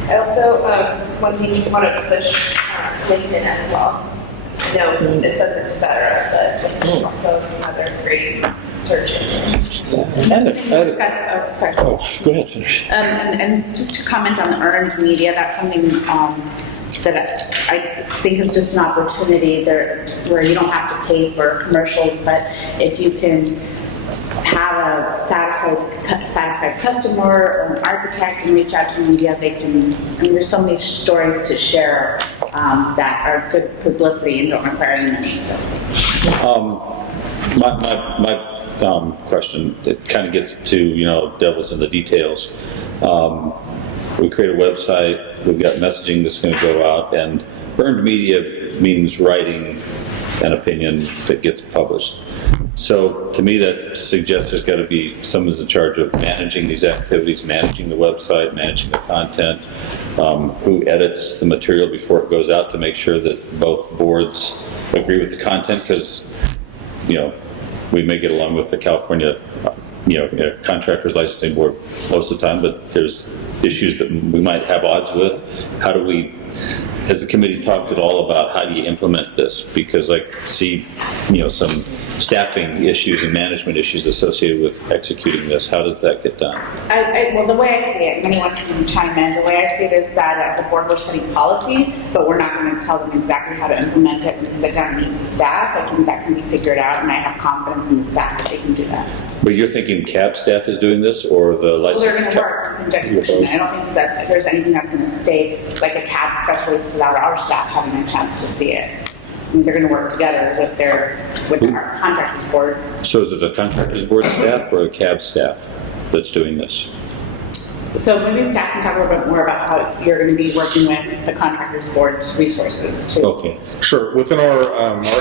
I also, one thing you want to push LinkedIn as well. I know it says et cetera, but LinkedIn's also another great search engine. Discuss, sorry. Go ahead, finish. And just to comment on the earned media, that's something that I think is just an opportunity there where you don't have to pay for commercials, but if you can have a satisfied customer or an architect and reach out to media, they can, I mean, there's so many stories to share that are good publicity and don't require any money. So. My question, it kind of gets to, devil's in the details. We create a website, we've got messaging that's going to go out, and earned media means writing an opinion that gets published. So to me, that suggests there's got to be someone who's in charge of managing these activities, managing the website, managing the content, who edits the material before it goes out to make sure that both boards agree with the content, because we may get along with the California, contractors licensing board most of the time, but there's issues that we might have odds with. How do we, has the committee talked at all about how do you implement this? Because I see, some staffing issues and management issues associated with executing this. How does that get done? Well, the way I see it, and anyone can chime in, the way I see it is that as a board, we're setting policy, but we're not going to tell them exactly how to implement it. When we sit down and meet with the staff, I think that can be figured out, and I have confidence in the staff that they can do that. But you're thinking CAB staff is doing this, or the Well, license? they're going to work in conjunction. I don't think that there's anything that's going to stay like a CAB press release without our staff having a chance to see it. I mean, they're going to work together with our contractors board. So is it the contractors board staff or the CAB staff that's doing this? So maybe staff can talk a little bit more about how you're going to be working with the contractors board's resources too. Okay. Sure. Within our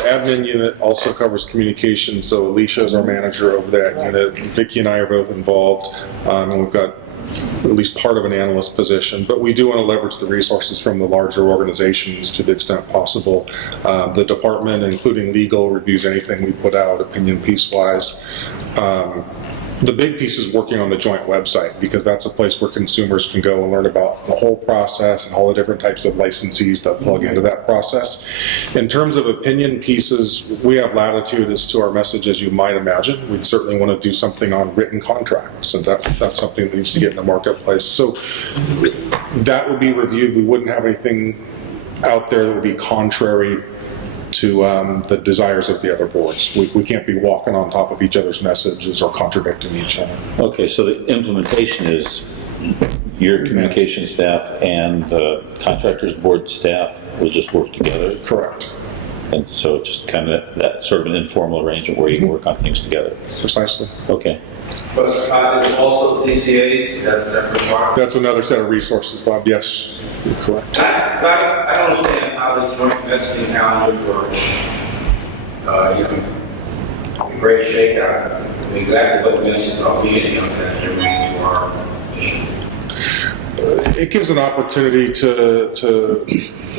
admin unit also covers communications. So Alicia is our manager over that unit. Vicki and I are both involved, and we've got at least part of an analyst position. But we do want to leverage the resources from the larger organizations to the extent possible. The department, including legal, reviews anything we put out, opinion piece-wise. The big piece is working on the joint website, because that's a place where consumers can go and learn about the whole process and all the different types of licensees that plug into that process. In terms of opinion pieces, we have latitude as to our message, as you might imagine. We'd certainly want to do something on written contracts, and that's something that needs to get in the marketplace. So that would be reviewed. We wouldn't have anything out there that would be contrary to the desires of the other boards. We can't be walking on top of each other's messages or contradicting each other. Okay, so the implementation is your communication staff and the contractors board staff will just work together? Correct. And so just kind of that sort of an informal arrangement where you can work on things together? Precisely. Okay. But is it also PCAs? Is that a separate part? That's another set of resources, Bob. Yes, you're correct. I don't understand how this joint messaging calendar works. A great shakeout of exactly what message are we getting on that joint to our issue. It gives an opportunity to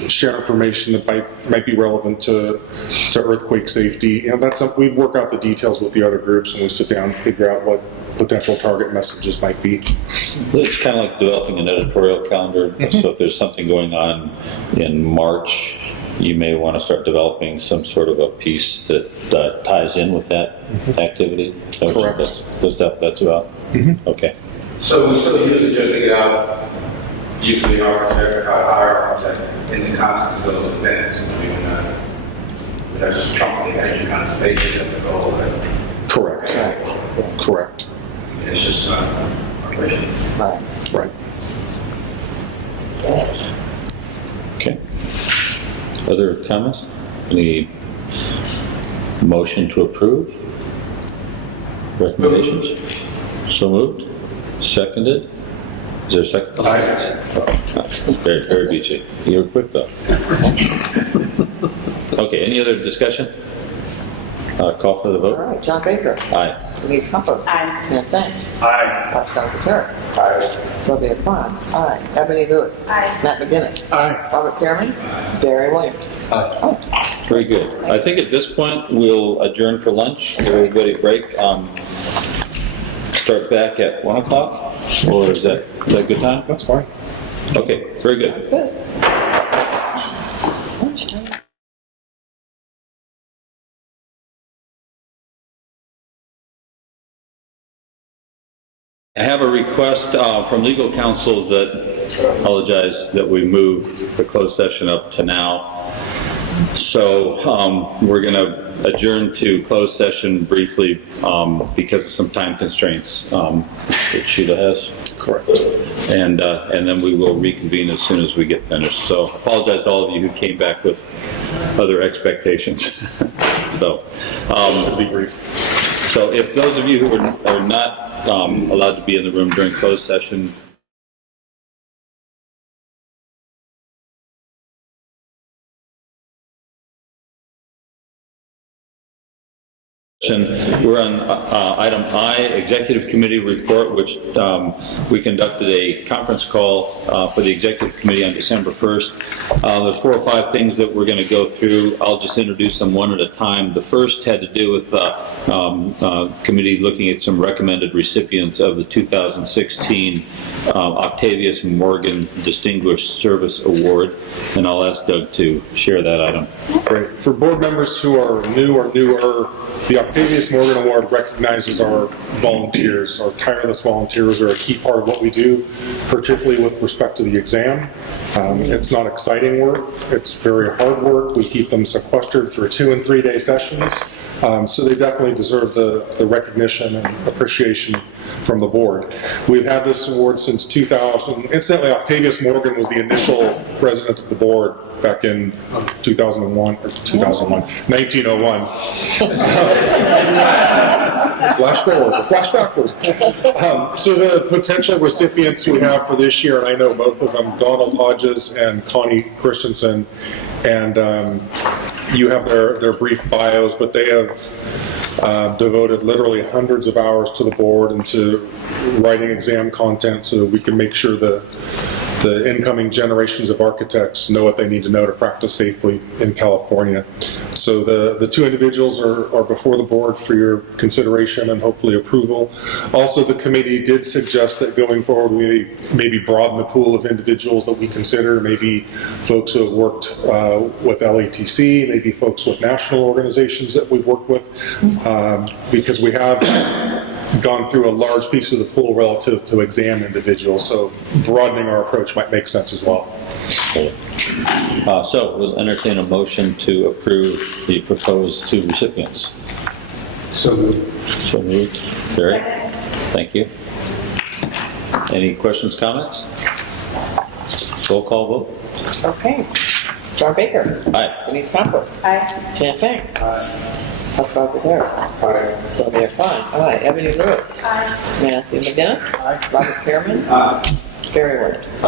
share information that might be relevant to earthquake safety. We work out the details with the other groups, and we sit down and figure out what potential target messages might be. It's kind of like developing an editorial calendar. So if there's something going on in March, you may want to start developing some sort of a piece that ties in with that activity. Correct. That's about? Okay. So we still use it just to get out, usually architect, hire architect in the context of those events. We're not just trumpeting energy conservation as a goal. Correct. Correct. It's just not our mission. Right. Okay. Other comments? Any motion to approve? Recommendations? So moved? Seconded? Is there a second? Oh, very, very beachy. You were quick though. Okay, any other discussion? Call for the vote. All right, John Baker. Aye. Denise Campos. Aye. Tina Fey. Aye. Pascal Gutierrez. Sylvia Kwan. Aye. Ebony Lewis. Aye. Matt McGinnis. Aye. Robert Pearman. Barry Williams. Very good. I think at this point, we'll adjourn for lunch, give everybody a break. Start back at 1 o'clock, or is that a good time? That's fine. Okay, very good. Good. I have a request from legal counsel that, apologize, that we move the closed session up to now. So we're going to adjourn to closed session briefly because of some time constraints that Sheila has. Correct. And then we will reconvene as soon as we get finished. So I apologize to all of you who came back with other expectations. So It'll be brief. so if those of you who are not allowed to be in the room during closed session, we're on item I, Executive Committee Report, which we conducted a conference call for the Executive Committee on December 1st. There's 4 or 5 things that we're going to go through. I'll just introduce them one at a time. The first had to do with committee looking at some recommended recipients of the 2016 Octavius Morgan Distinguished Service Award, and I'll ask Doug to share that item. Great. For board members who are new or newer, the Octavius Morgan Award recognizes our volunteers. Our tireless volunteers are a key part of what we do, particularly with respect to the exam. It's not exciting work. It's very hard work. We keep them sequestered for 2 and 3 day sessions. So they definitely deserve the recognition and appreciation from the board. We've had this award since 2000. Incidentally, Octavius Morgan was the initial president of the board back in 2001, or 2001, 1901. Flash forward, flash backward. So the potential recipients we have for this year, and I know both of them, Donald Hodges and Connie Christensen, and you have their brief bios, but they have devoted literally hundreds of hours to the board and to writing exam content so that we can make sure the incoming generations of architects know what they need to know to practice safely in California. So the 2 individuals are before the board for your consideration and hopefully approval. Also, the committee did suggest that going forward we maybe broaden the pool of individuals that we consider, maybe folks who have worked with LATC, maybe folks with national organizations that we've worked with, because we have gone through a large piece of the pool relative to exam individuals, so broadening our approach might make sense as well. So we'll entertain a motion to approve the proposed 2 recipients. So moved. So moved. Barry? Thank you. Any questions, comments? Roll call vote. Okay. John Baker. Aye. Denise Campos. Aye. Tina Fey. Pascal Gutierrez. Sylvia Kwan. Aye. Ebony Lewis. Matthew McGinnis. Robert Pearman. Barry Williams.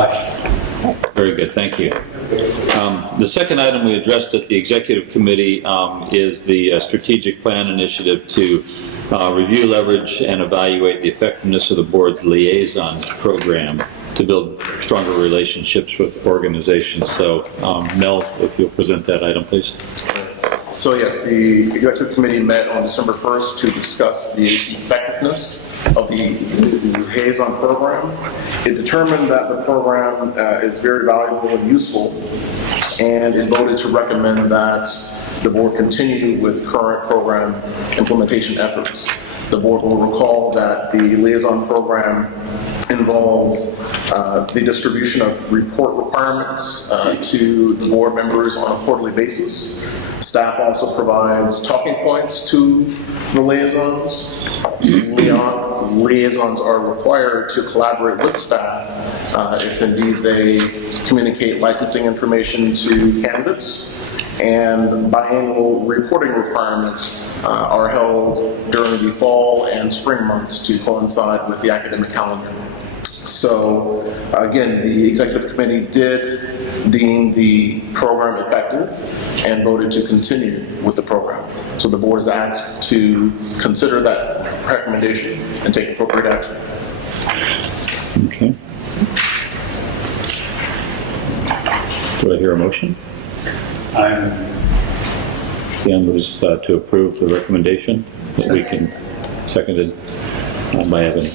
Very good, thank you. The second item we addressed at the Executive Committee is the Strategic Plan Initiative to review, leverage, and evaluate the effectiveness of the board's liaison program to build stronger relationships with organizations. So, Mel, if you'll present that item, please. So yes, the Executive Committee met on December 1st to discuss the effectiveness of the liaison program. It determined that the program is very valuable and useful, and it voted to recommend that the board continue with current program implementation efforts. The board will recall that the liaison program involves the distribution of report requirements to the board members on a quarterly basis. Staff also provides talking points to the liaisons. Liaisons are required to collaborate with staff if indeed they communicate licensing information to candidates. And biannual reporting requirements are held during the fall and spring months to coincide with the academic calendar. So again, the executive committee did deem the program effective and voted to continue with the program. So the board is asked to consider that recommendation and take appropriate action. Okay. Do I hear a motion? Dan was to approve the recommendation that we can, seconded by Ebony.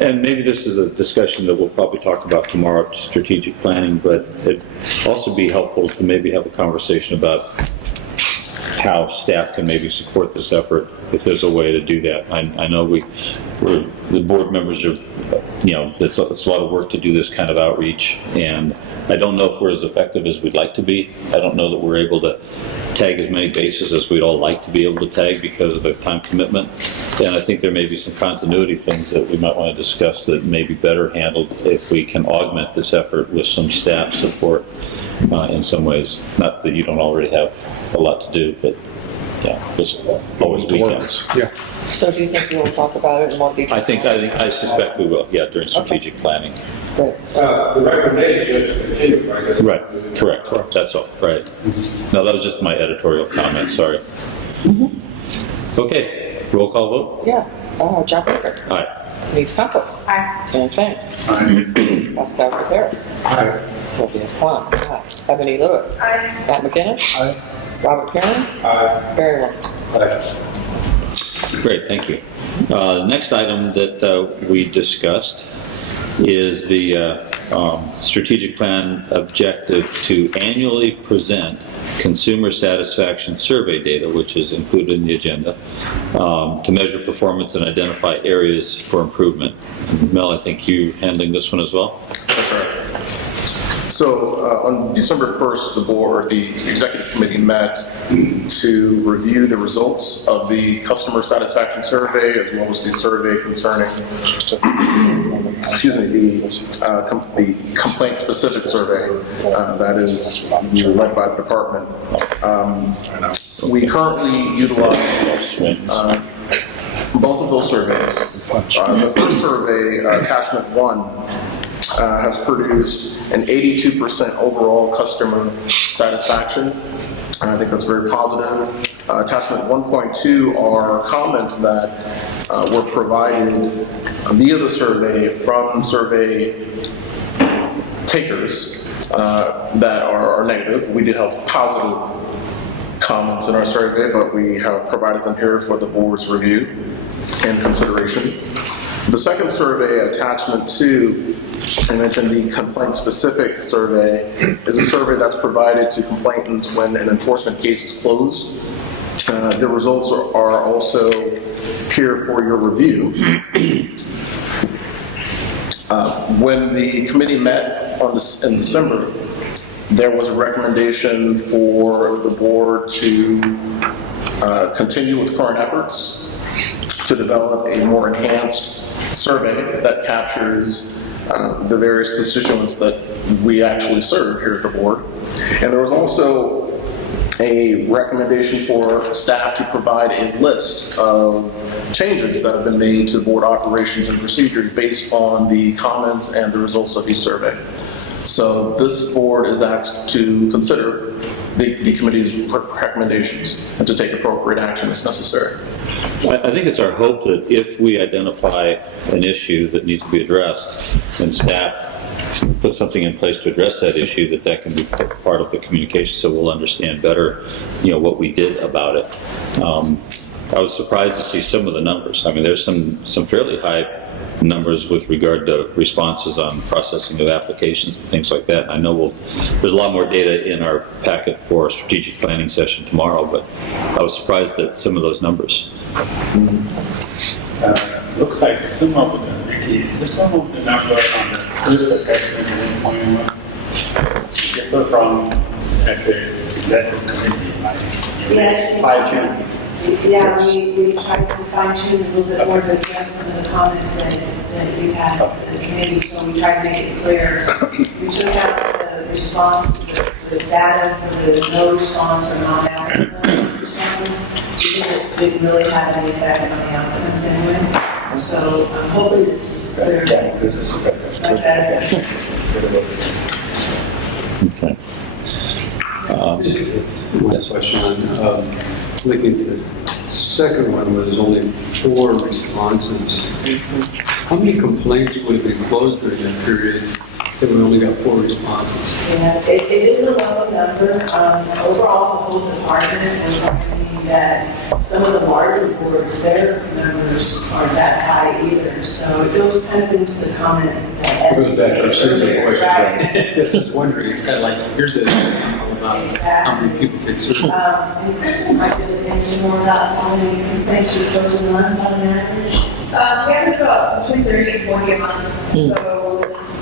And maybe this is a discussion that we'll probably talk about tomorrow at strategic planning, but it'd also be helpful to maybe have a conversation about how staff can maybe support this effort if there's a way to do that. I know the board members are, it's a lot of work to do this kind of outreach, and I don't know if we're as effective as we'd like to be. I don't know that we're able to tag as many bases as we'd all like to be able to tag because of the time commitment. And I think there may be some continuity things that we might want to discuss that may be better handled if we can augment this effort with some staff support in some ways. Not that you don't already have a lot to do, but yeah, there's always weekends. Yeah. So do you think we'll talk about it in more detail? I suspect we will, yeah, during strategic planning. Good. The recommendation is to continue, right? Right, correct, that's all, right. No, that was just my editorial comment, sorry. Okay, roll call vote? Yeah. John Baker. Aye. Denise Campos. Aye. Jan Feng. Pascal Gutierrez. Sylvia Kwan. Aye. Ebony Lewis. Aye. Matt McGinnis. Robert Karen. Barry Williams. Great, thank you. Next item that we discussed is the strategic plan objective to annually present consumer satisfaction survey data, which is included in the agenda, to measure performance and identify areas for improvement. And Mel, I think you're handling this one as well? That's right. So on December 1st, the executive committee met to review the results of the customer satisfaction survey as well as the survey concerning, the complaint-specific survey that is led by the department. We currently utilize both of those surveys. The first survey, attachment 1, has produced an 82% overall customer satisfaction. I think that's very positive. Attachment 1.2 are comments that were provided via the survey from survey takers that are negative. We do have positive comments in our survey, but we have provided them here for the board's review and consideration. The second survey, attachment 2, I mentioned the complaint-specific survey, is a survey that's provided to complainants when an enforcement case is closed. The results are also here for your review. When the committee met in December, there was a recommendation for the board to continue with current efforts to develop a more enhanced survey that captures the various constituents that we actually serve here at the board. And there was also a recommendation for staff to provide a list of changes that have been made to board operations and procedures based on the comments and the results of each survey. So this board is asked to consider the committee's recommendations and to take appropriate action as necessary. I think it's our hope that if we identify an issue that needs to be addressed and staff put something in place to address that issue, that can be part of the communication so we'll understand better, what we did about it. I was surprised to see some of the numbers. I mean, there's some fairly high numbers with regard to responses on processing of applications and things like that. I know there's a lot more data in our packet for a strategic planning session tomorrow, but I was surprised at some of those numbers. Looks like some of the numbers on the first effective 1.1 differ from at the executive committee. Yes. Fine-tune. Yeah, we tried to fine tune a little bit more to address some of the comments that you had in the committee, so we tried to make it clear. We took out the response, the data for the no response or non-applicable responses, because it didn't really have any effect on the outcomes anyway. now. So hopefully this is clear. This is Much better. Okay. Just one question on, looking at the second one where there's only 4 responses. How many complaints would have been closed during that period if we only got 4 responses? Yeah, it is a low number. Overall, the whole department is finding that some of the larger boards, their numbers aren't that high either. So it goes kind of into the comment that. It goes back to our survey question. Right. This is wondering, it's kind of like, here's the, about how many people take surveys. And Kristen might be looking into more about how many complaints you close a month on average. We average about between 30 and 40 a month, so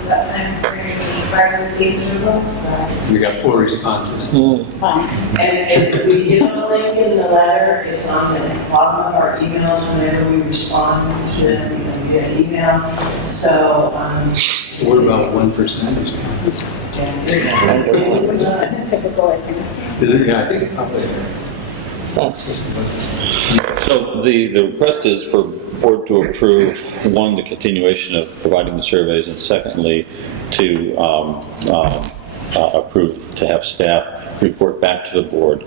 that time we're going to be 500 cases of those. We got 4 responses. And we give a link in the letter, it's on the bottom of our emails whenever we respond to them, we get an email. So, What about 1%? Typical, I think. Is it, yeah, I think probably. So the request is for board to approve, one, the continuation of providing the surveys, and secondly, to approve to have staff report back to the board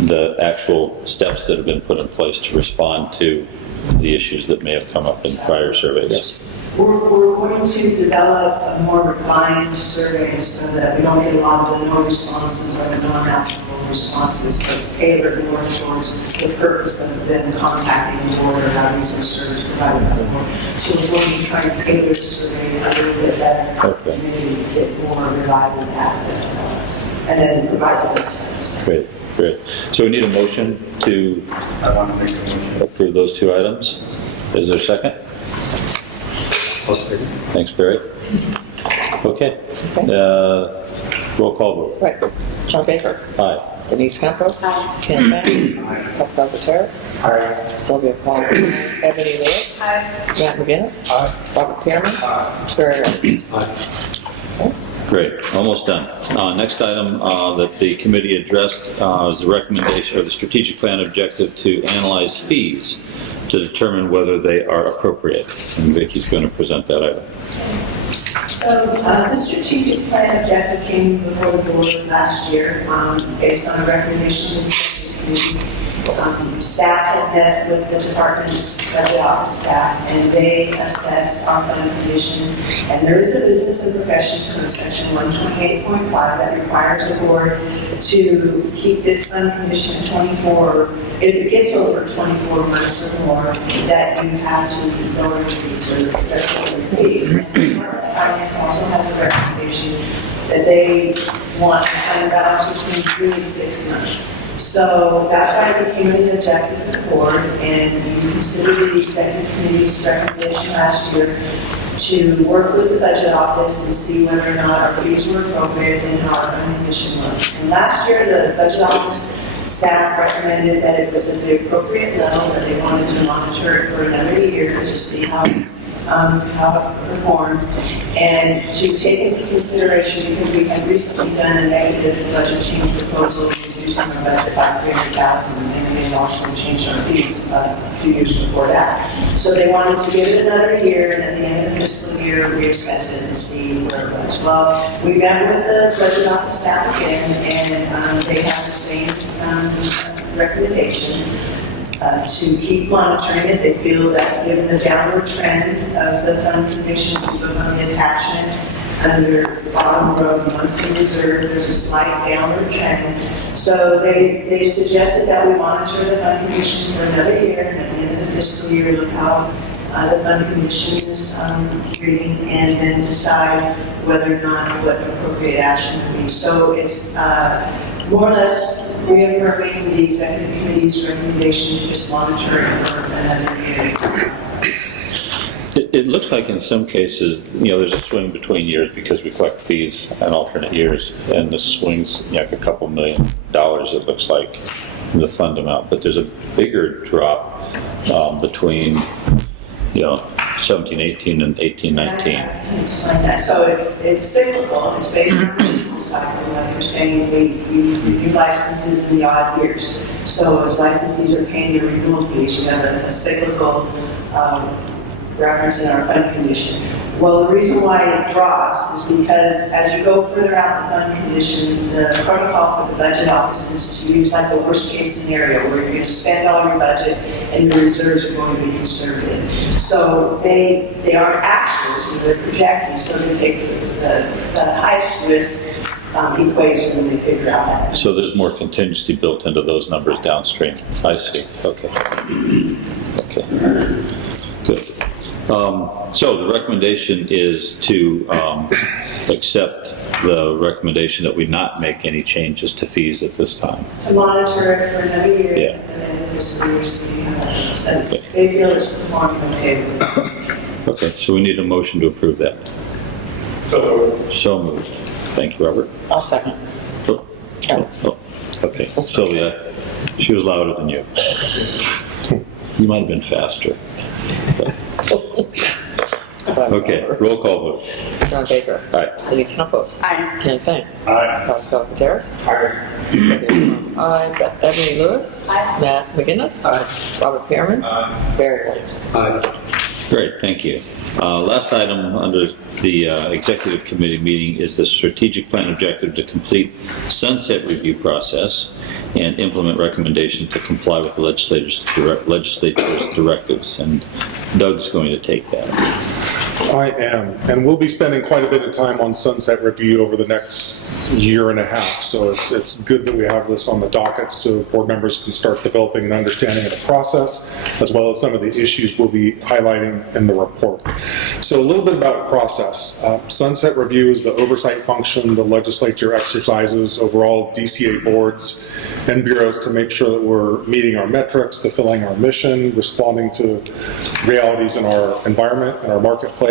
the actual steps that have been put in place to respond to the issues that may have come up in prior surveys. Yes. We're going to develop a more refined survey so that we don't get a lot of the no responses or the non-applicable responses. So it's tailored more towards the purpose of them contacting the board or having some service provided by the board. So we're going to try to tailor the survey a little bit better. Okay. And maybe get more reliable data and then provide the next steps. Great, great. So we need a motion to approve those 2 items. Is there a second? Thanks, Barry. Okay. Roll call vote. Right. John Baker. Aye. Denise Campos. Ken Bennett. Pascal Gutierrez. Sylvia Paul. Ebony Lewis. Matt McGinnis. Robert Pierman. Barry Ray. Great, almost done. Next item that the committee addressed is the recommendation or the strategic plan objective to analyze fees to determine whether they are appropriate. And Vicki's going to present that item. So the strategic plan objective came before the board last year based on a recommendation of the executive committee. Staff had met with the department's budget office staff, and they assessed our fund condition. And there is a business and professions code section 128.5 that requires the board to keep its fund condition at 24. If it gets over 24 months or more, that you have to lower the fees or adjust the fees. And the Department of Finance also has a recommendation that they want to fund balance between 3 and 6 months. So that's why it became an objective for the board, and you considered the executive committee's recommendation last year to work with the budget office and see whether or not our fees were appropriate and our fund condition was. And last year, the budget office staff recommended that it was at the appropriate level, that they wanted to monitor it for another year to see how it performed, and to take into consideration, because we had recently done a negative budget change proposal to reduce our budget by $300,000, and they also changed our fees a few years before that. So they wanted to give it another year, and at the end of the fiscal year, reassess it and see where it was. Well, we met with the budget office staff again, and they have the same recommendation. To keep monitoring it. They feel that given the downward trend of the fund condition, if you look on the attachment under the bottom row of months in reserve, there's a slight downward trend. So they suggested that we monitor the fund condition for another year, and at the end of the fiscal year, look how the fund condition is reading, and then decide whether or not what appropriate action would be. So it's more or less reaffirming the executive committee's recommendation to just monitor it for another year. It looks like in some cases, there's a swing between years because we collect fees on alternate years, and the swings like $2 million, it looks like, in the fund amount. But there's a bigger drop between 17-18 and 18-19. Explain that. So it's cyclical. It's based on the renewal cycle. Like you're saying, we renew licenses in the odd years. So as licensees are paying their renewal fees, you have a cyclical reference in our fund condition. Well, the reason why it drops is because as you go further out the fund condition, the protocol for the budget office is to use like the worst case scenario where you're going to spend all your budget and your reserves are going to be conservative. So they aren't actuals, they're projecting, so they take the highest risk equation and they figure out that. So there's more contingency built into those numbers downstream. I see. Okay. Okay. Good. So the recommendation is to accept the recommendation that we not make any changes to fees at this time. To monitor it for another year, Yeah. and then if it's a year, see how that's, so they feel it's performing okay with it. Okay, so we need a motion to approve that. So moved. Thank you, Robert. I'll second. Okay, Sylvia, she was louder than you. You might have been faster. Okay, roll call vote. John Baker. Aye. Denise Campos. Aye. Ken Feng. Aye. Pascal Gutierrez. Aye. Beth Ebony Lewis. Matt McGinnis. Robert Pearman. Barry Williams. Great, thank you. Last item under the executive committee meeting is the strategic plan objective to complete sunset review process and implement recommendations to comply with the legislature's directives. And Doug's going to take that. I am, and we'll be spending quite a bit of time on sunset review over the next year and a half. So it's good that we have this on the docket so board members can start developing an understanding of the process, as well as some of the issues we'll be highlighting in the report. So a little bit about process. Sunset review is the oversight function the legislature exercises over all DCA boards and bureaus to make sure that we're meeting our metrics, fulfilling our mission, responding to realities in our environment and our marketplace.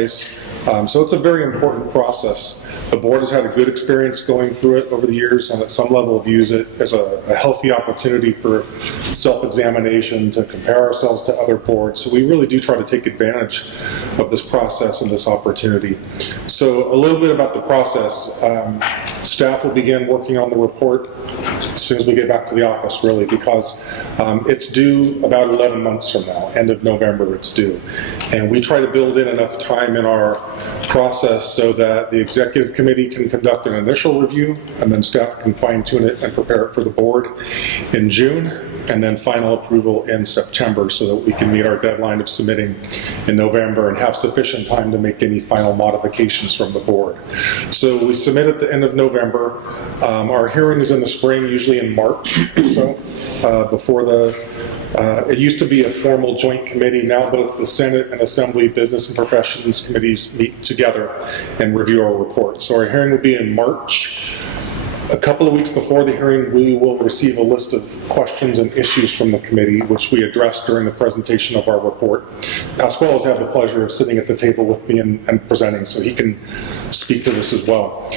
So it's a very important process. The board has had a good experience going through it over the years, and at some level views it as a healthy opportunity for self-examination to compare ourselves to other boards. So we really do try to take advantage of this process and this opportunity. So a little bit about the process. Staff will begin working on the report as soon as we get back to the office, really, because it's due about 11 months from now, end of November it's due. And we try to build in enough time in our process so that the executive committee can conduct an initial review, and then staff can fine-tune it and prepare it for the board in June, and then final approval in September so that we can meet our deadline of submitting in November and have sufficient time to make any final modifications from the board. So we submit at the end of November. Our hearing is in the spring, usually in March or so, before it used to be a formal joint committee. Now both the Senate and Assembly Business and Professions committees meet together and review our report. So our hearing will be in March. A couple of weeks before the hearing, we will receive a list of questions and issues from the committee, which we address during the presentation of our report. Pasquale has had the pleasure of sitting at the table with me and presenting, so he can speak to this as well.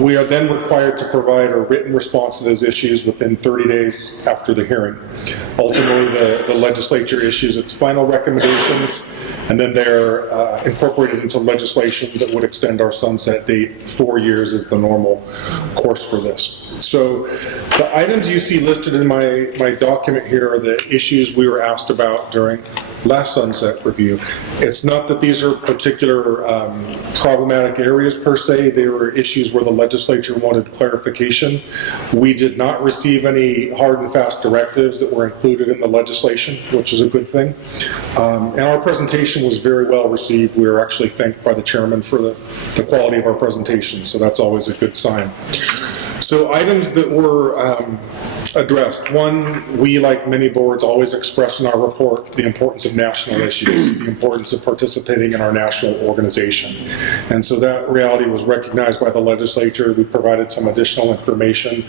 We are then required to provide a written response to those issues within 30 days after the hearing. Ultimately, the legislature issues its final recommendations, and then they're incorporated into legislation that would extend our sunset date. 4 years is the normal course for this. So the items you see listed in my document here are the issues we were asked about during last sunset review. It's not that these are particular problematic areas per se. They were issues where the legislature wanted clarification. We did not receive any hard and fast directives that were included in the legislation, which is a good thing. And our presentation was very well received. We were actually thanked by the chairman for the quality of our presentation, so that's always a good sign. So items that were addressed. One, we, like many boards, always express in our report the importance of national issues, the importance of participating in our national organization. And so that reality was recognized by the legislature. We provided some additional information.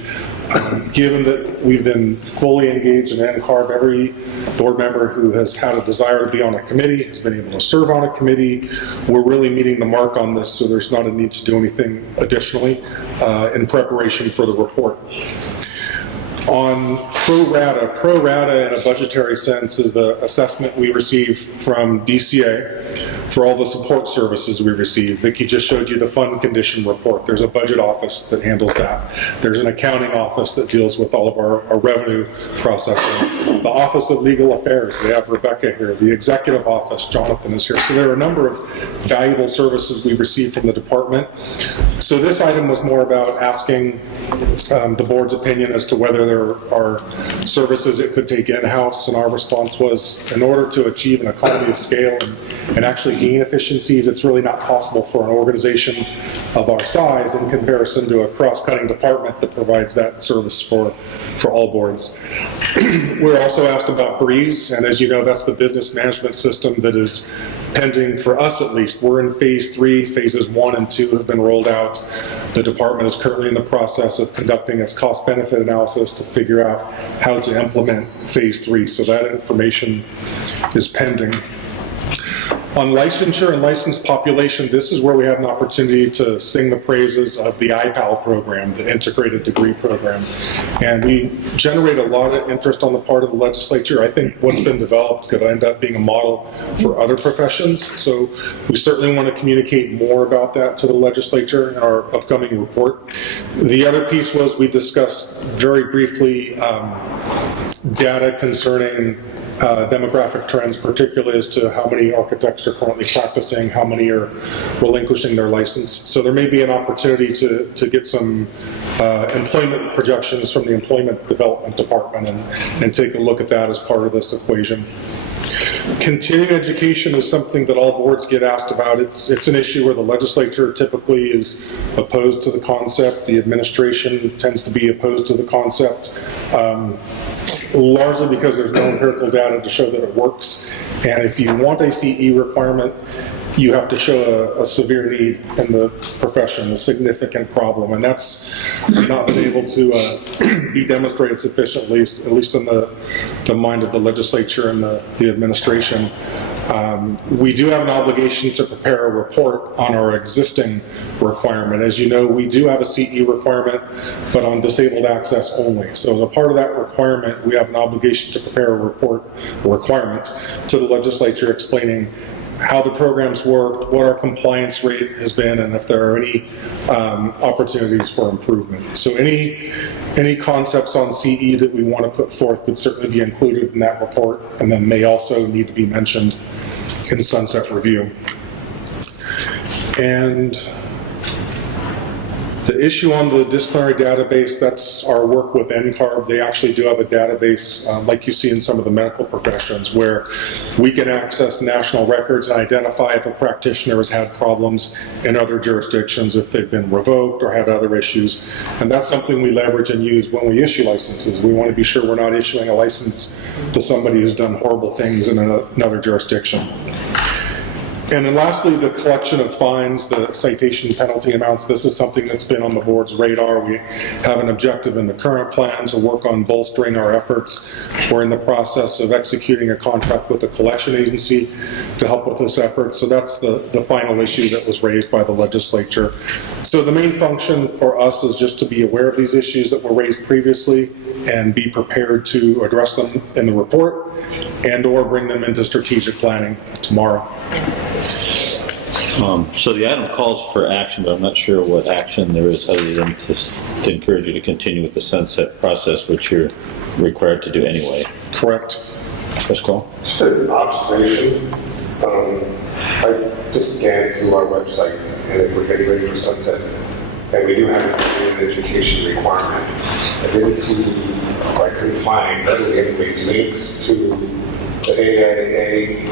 Given that we've been fully engaged in NCARB, every board member who has had a desire to be on a committee has been able to serve on a committee. We're really meeting the mark on this, so there's not a need to do anything additionally in preparation for the report. On pro rata. Pro rata in a budgetary sense is the assessment we receive from DCA for all the support services we receive. Vicki just showed you the fund condition report. There's a budget office that handles that. There's an accounting office that deals with all of our revenue processing. The Office of Legal Affairs, they have Rebecca here. The executive office, Jonathan is here. So there are a number of valuable services we receive from the department. So this item was more about asking the board's opinion as to whether there are services it could take in-house, and our response was, in order to achieve an economy of scale and actually gain efficiencies, it's really not possible for an organization of our size in comparison to a cross-cutting department that provides that service for all boards. We're also asked about Breeze, and as you know, that's the business management system that is pending, for us at least. We're in phase 3, phases 1 and 2 have been rolled out. The department is currently in the process of conducting its cost-benefit analysis to figure out how to implement phase 3, so that information is pending. On licensure and licensed population, this is where we have an opportunity to sing the praises of the IPAL program, the Integrated Degree Program. And we generate a lot of interest on the part of the legislature. I think what's been developed could end up being a model for other professions. So we certainly want to communicate more about that to the legislature in our upcoming report. The other piece was we discussed very briefly data concerning demographic trends, particularly as to how many architects are currently practicing, how many are relinquishing their license. So there may be an opportunity to get some employment projections from the Employment Development Department and take a look at that as part of this equation. Continuing education is something that all boards get asked about. It's an issue where the legislature typically is opposed to the concept. The administration tends to be opposed to the concept. Largely because there's no empirical data to show that it works. And if you want a CE requirement, you have to show a severe need in the profession, a significant problem. And that's not been able to be demonstrated sufficiently, at least in the mind of the legislature and the administration. We do have an obligation to prepare a report on our existing requirement. As you know, we do have a CE requirement, but on disabled access only. So as a part of that requirement, we have an obligation to prepare a requirement to the legislature explaining how the programs work, what our compliance rate has been, and if there are any opportunities for improvement. So any concepts on CE that we want to put forth could certainly be included in that report, and then may also need to be mentioned in sunset review. And the issue on the disciplinary database, that's our work with NCARB. They actually do have a database, like you see in some of the medical professions, where we can access national records and identify if a practitioner has had problems in other jurisdictions, if they've been revoked or had other issues. And that's something we leverage and use when we issue licenses. We want to be sure we're not issuing a license to somebody who's done horrible things in another jurisdiction. And then lastly, the collection of fines, the citation penalty amounts. This is something that's been on the board's radar. We have an objective in the current plan to work on bolstering our efforts. We're in the process of executing a contract with a collection agency to help with this effort. So that's the final issue that was raised by the legislature. So the main function for us is just to be aware of these issues that were raised previously and be prepared to address them in the report and or bring them into strategic planning tomorrow. So the item calls for action, but I'm not sure what action there is other than to encourage you to continue with the sunset process, which you're required to do anyway. Correct. Let's go. Just an observation. I just scanned through our website, and if we're getting ready for sunset, and we do have a continuing education requirement, I didn't see, or I couldn't find readily anyway, links to the AIA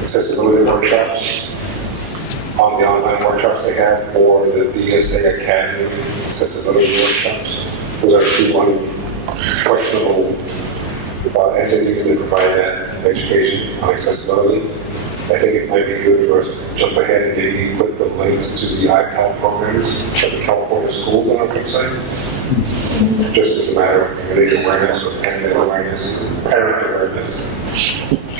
accessibility workshops on the online workshops they have, or the BSA Academy accessibility workshops. Those are two questionable entities that provide that education on accessibility. I think it might be good for us to jump ahead and maybe put the links to the IPAL programs at the California schools on our website, just as a matter of community awareness or parent awareness.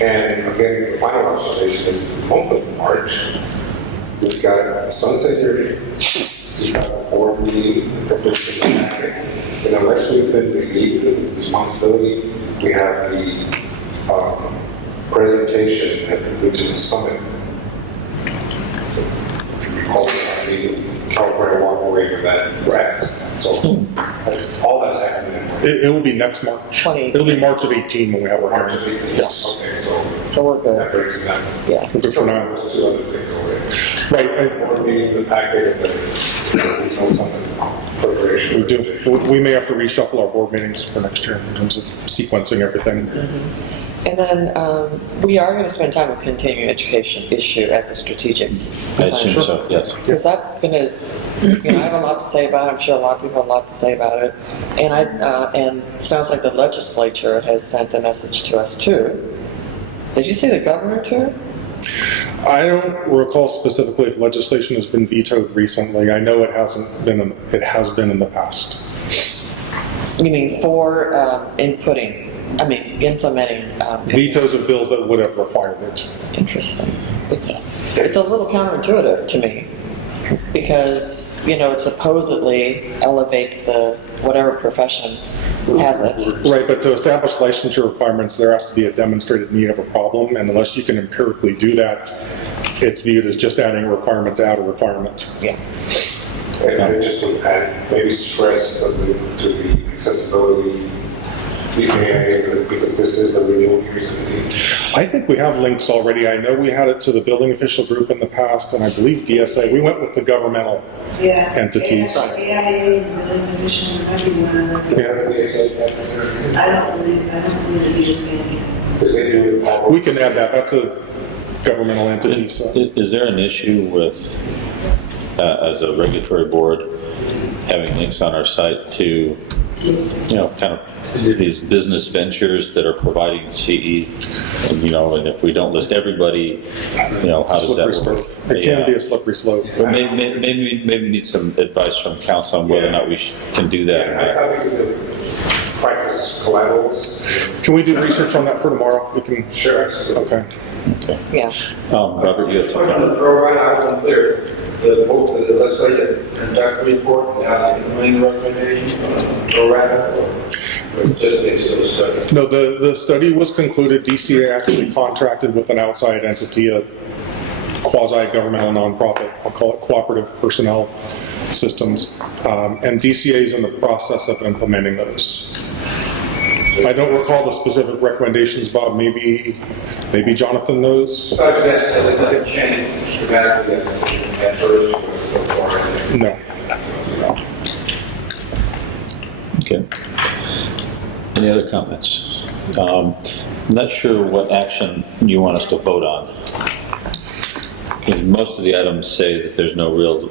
And again, the final observation is the month of March, we've got a sunset hearing, we've got a board meeting, And unless we've been relieved of the responsibility, we have the presentation at the regional summit. If you recall, the California walkaway with that grass. So that's all that's happening. It will be next March. It'll be March of 18 when we have our March hearing. of 18. Yes. Okay, So we're good. that breaks it down. Yeah. We're good for now. There's two other things already. Right. We're meeting the packet and the regional summit preparation. We do. We may have to reshuffle our board meetings for next year in terms of sequencing everything. And then we are going to spend time with continuing education issue at the strategic. I assume so, yes. Because that's going to, I have a lot to say about it. I'm sure a lot of people have a lot to say about it. And and it sounds like the legislature has sent a message to us too. Did you say the governor too? I don't recall specifically if legislation has been vetoed recently. I know it hasn't been. It has been in the past. You mean for implementing. Vetoes of bills that would have required it. Interesting. It's a little counterintuitive to me because, it supposedly elevates the whatever profession has it. Right, but to establish licensure requirements, there has to be a demonstrated need of a problem, and unless you can empirically do that, it's viewed as just adding a requirement to add a requirement. Yeah. And I just would add maybe stress to the accessibility. Because this is a renewal recently. I think we have links already. I know we had it to the building official group in the past, and I believe DSA. We went with the governmental entities. AIA, Building Commission, everyone. I don't believe the DSA. Because they do it. We can add that. That's a governmental entity. So. Is there an issue with, as a regulatory board, having links on our site to, kind of these business ventures that are providing CE, and if we don't list everybody, how does that work? It can be a slippery slope. Maybe we need some advice from council on whether or not we can do that. Yeah, I thought we could practice collaterals. Can we do research on that for tomorrow? We can. Sure, absolutely. Okay. Yeah. Robert, you had something. Right, I was unclear. The legislature conduct a report and now the main recommendation, No, the study was concluded. DCA actually contracted with an outside entity, a quasi-governmental nonprofit. I'll call it Cooperative Personnel Systems. And DCA is in the process of implementing those. I don't recall the specific recommendations, Bob. Maybe Jonathan knows. So I was asking, nothing changed dramatically at first so far? No. Okay. Any other comments? I'm not sure what action you want us to vote on. Because most of the items say that there's no real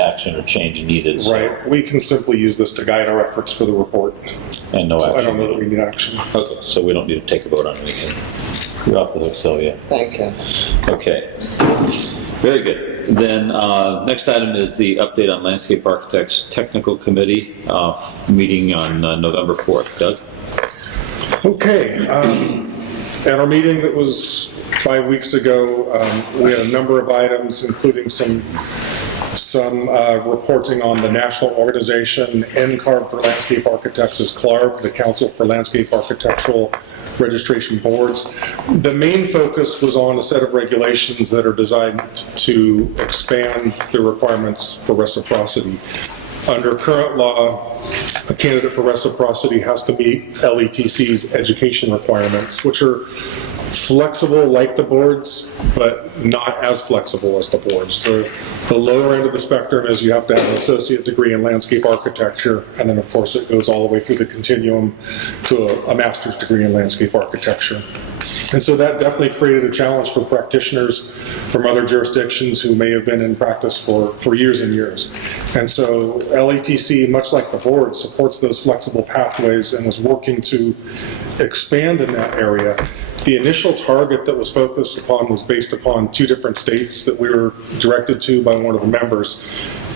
action or change needed. So. Right. We can simply use this to guide our efforts for the report. And no action. I don't know that we need action. Okay, so we don't need to take a vote on anything. You're off the hook, Sylvia. Thank you. Okay. Very good. Then next item is the update on Landscape Architects Technical Committee meeting on November 4th. Doug? Okay. At our meeting that was 5 weeks ago, we had a number of items, including some reporting on the national organization, NCARB for Landscape Architects is CLARB, the Council for Landscape Architectural Registration Boards. The main focus was on a set of regulations that are designed to expand the requirements for reciprocity. Under current law, a candidate for reciprocity has to meet LETC's education requirements, which are flexible like the boards, but not as flexible as the boards. The lower end of the spectrum is you have to have an associate degree in landscape architecture, and then of course it goes all the way through the continuum to a master's degree in landscape architecture. And so that definitely created a challenge for practitioners from other jurisdictions who may have been in practice for years and years. And so LETC, much like the board, supports those flexible pathways and was working to expand in that area. The initial target that was focused upon was based upon two different states that we were directed to by one of the members,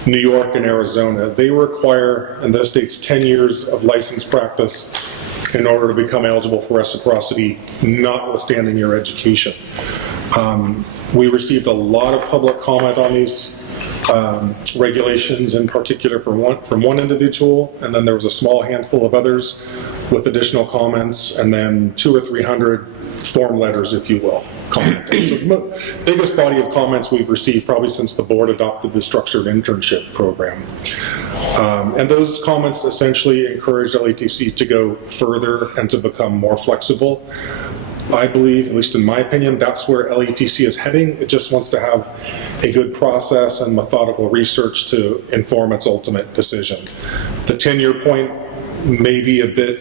New York and Arizona. They require, in those states, 10 years of licensed practice in order to become eligible for reciprocity, notwithstanding your education. We received a lot of public comment on these regulations in particular from one individual, and then there was a small handful of others with additional comments, and then 200 or 300 form letters, if you will, commenting. So the biggest body of comments we've received probably since the board adopted the structured internship program. And those comments essentially encouraged LATC to go further and to become more flexible. I believe, at least in my opinion, that's where LATC is heading. It just wants to have a good process and methodical research to inform its ultimate decision. The 10-year point may be a bit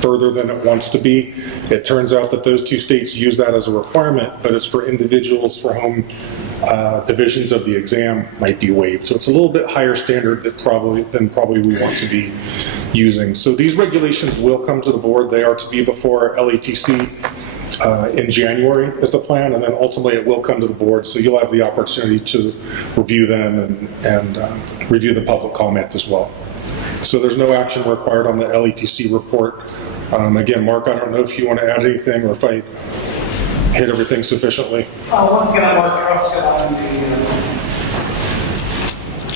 further than it wants to be. It turns out that those two states use that as a requirement, but it's for individuals for whom divisions of the exam might be waived. So it's a little bit higher standard than probably we want to be using. So these regulations will come to the board. They are to be before LATC in January is the plan, and then ultimately it will come to the board. So you'll have the opportunity to review them and review the public comment as well. So there's no action required on the LATC report. Again, Mark, I don't know if you want to add anything or if I hit everything sufficiently. Once again, I'm Mark Carlson. I'm the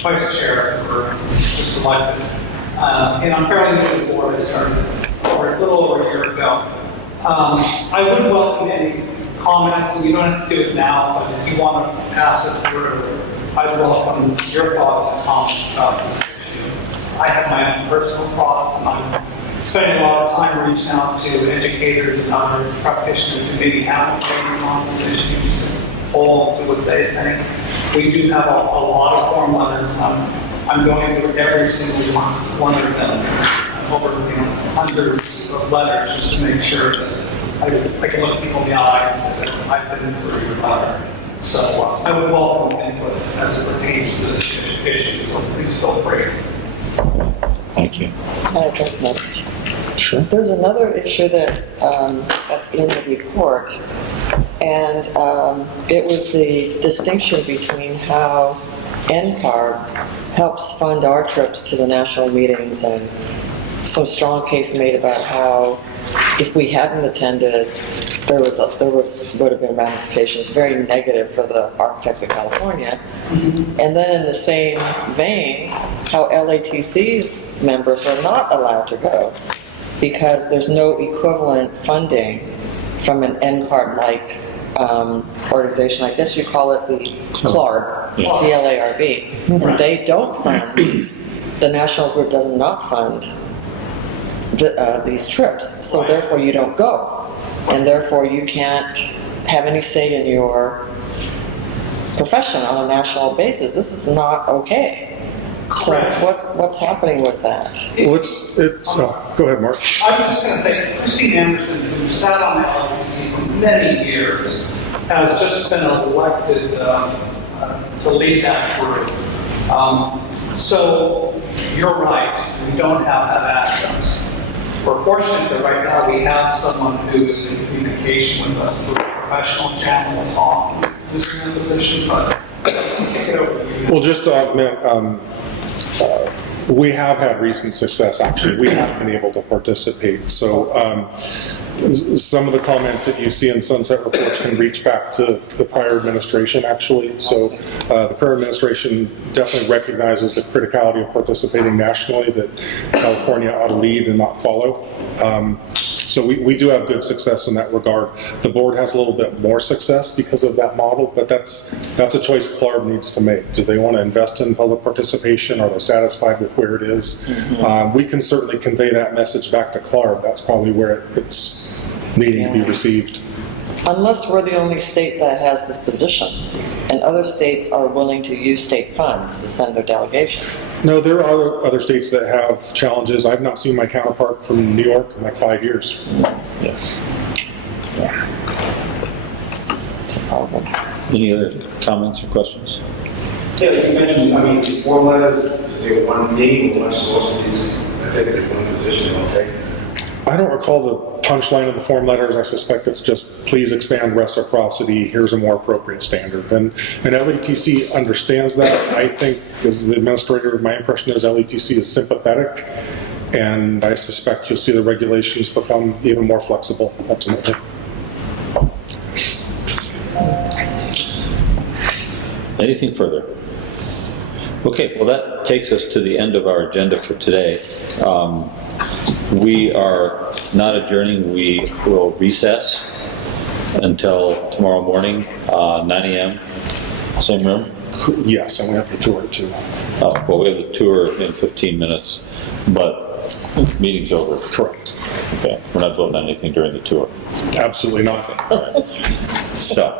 vice chair for just elected. And I'm fairly new to the board. I started a little over a year ago. I would welcome any comments, and you don't have to do it now, but if you want to pass it through, I'd welcome your thoughts and comments about this issue. I have my own personal thoughts, and I'm spending a lot of time reaching out to educators and other practitioners who maybe haven't taken on these issues and poll and see what they think. We do have a lot of form letters. I'm going through every single one of them. Over hundreds of letters just to make sure that I can look people in the eye and say that I've been through your letter. So I would welcome input as it pertains to the issue, so please feel free. Thank you. I just know. Sure. There's another issue that that's in the report, and it was the distinction between how NCARB helps fund our trips to the national meetings, and some strong case made about how if we hadn't attended, there would have been ramifications very negative for the architects of California. And then in the same vein, how LATC's members are not allowed to go because there's no equivalent funding from an NCARB-like organization. I guess you call it the CLARB, C-L-A-R-B. And they don't fund, the national group does not fund these trips, so therefore you don't go, and therefore you can't have any say in your profession on a national basis. This is not okay. So what's happening with that? Well, go ahead, Mark. I was just going to say, Christine Anderson, who sat on the LATC for many years, has just been elected to lead that group. So you're right, we don't have that access. We're fortunate that right now we have someone who is in communication with us through a professional channel as often who's in a position, but kick it over to you. Well, just to augment, we have had recent success, actually. We have been able to participate. So some of the comments that you see in sunset reports can reach back to the prior administration, actually. So the current administration definitely recognizes the criticality of participating nationally, that California ought to lead and not follow. So we do have good success in that regard. The board has a little bit more success because of that model, but that's a choice CLARB needs to make. Do they want to invest in public participation? Are they satisfied with where it is? We can certainly convey that message back to CLARB. That's probably where it's needing to be received. Unless we're the only state that has this position, and other states are willing to use state funds to send their delegations. No, there are other states that have challenges. I've not seen my counterpart from New York in like 5 years. Yes. Any other comments or questions? Yeah, you mentioned, these form letters, they have one theme, one source of these, I take it as one position, okay? I don't recall the punchline of the form letters. I suspect it's just, please expand reciprocity, here's a more appropriate standard. And LATC understands that. I think, as the administrator, my impression is LATC is sympathetic, and I suspect you'll see the regulations become even more flexible ultimately. Anything further? Okay, well, that takes us to the end of our agenda for today. We are not adjourning, we will recess until tomorrow morning, 9 AM, same room? Yes, and we have the tour too. Well, we have the tour in 15 minutes, but meeting's over. Correct. Okay, we're not voting on anything during the tour. Absolutely not. All right. So,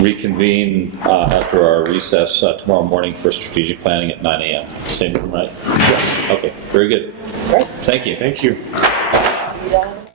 reconvene after our recess tomorrow morning for strategic planning at 9 AM. Same room, right? Yes. Okay, very good. Great. Thank you. Thank you. See y'all.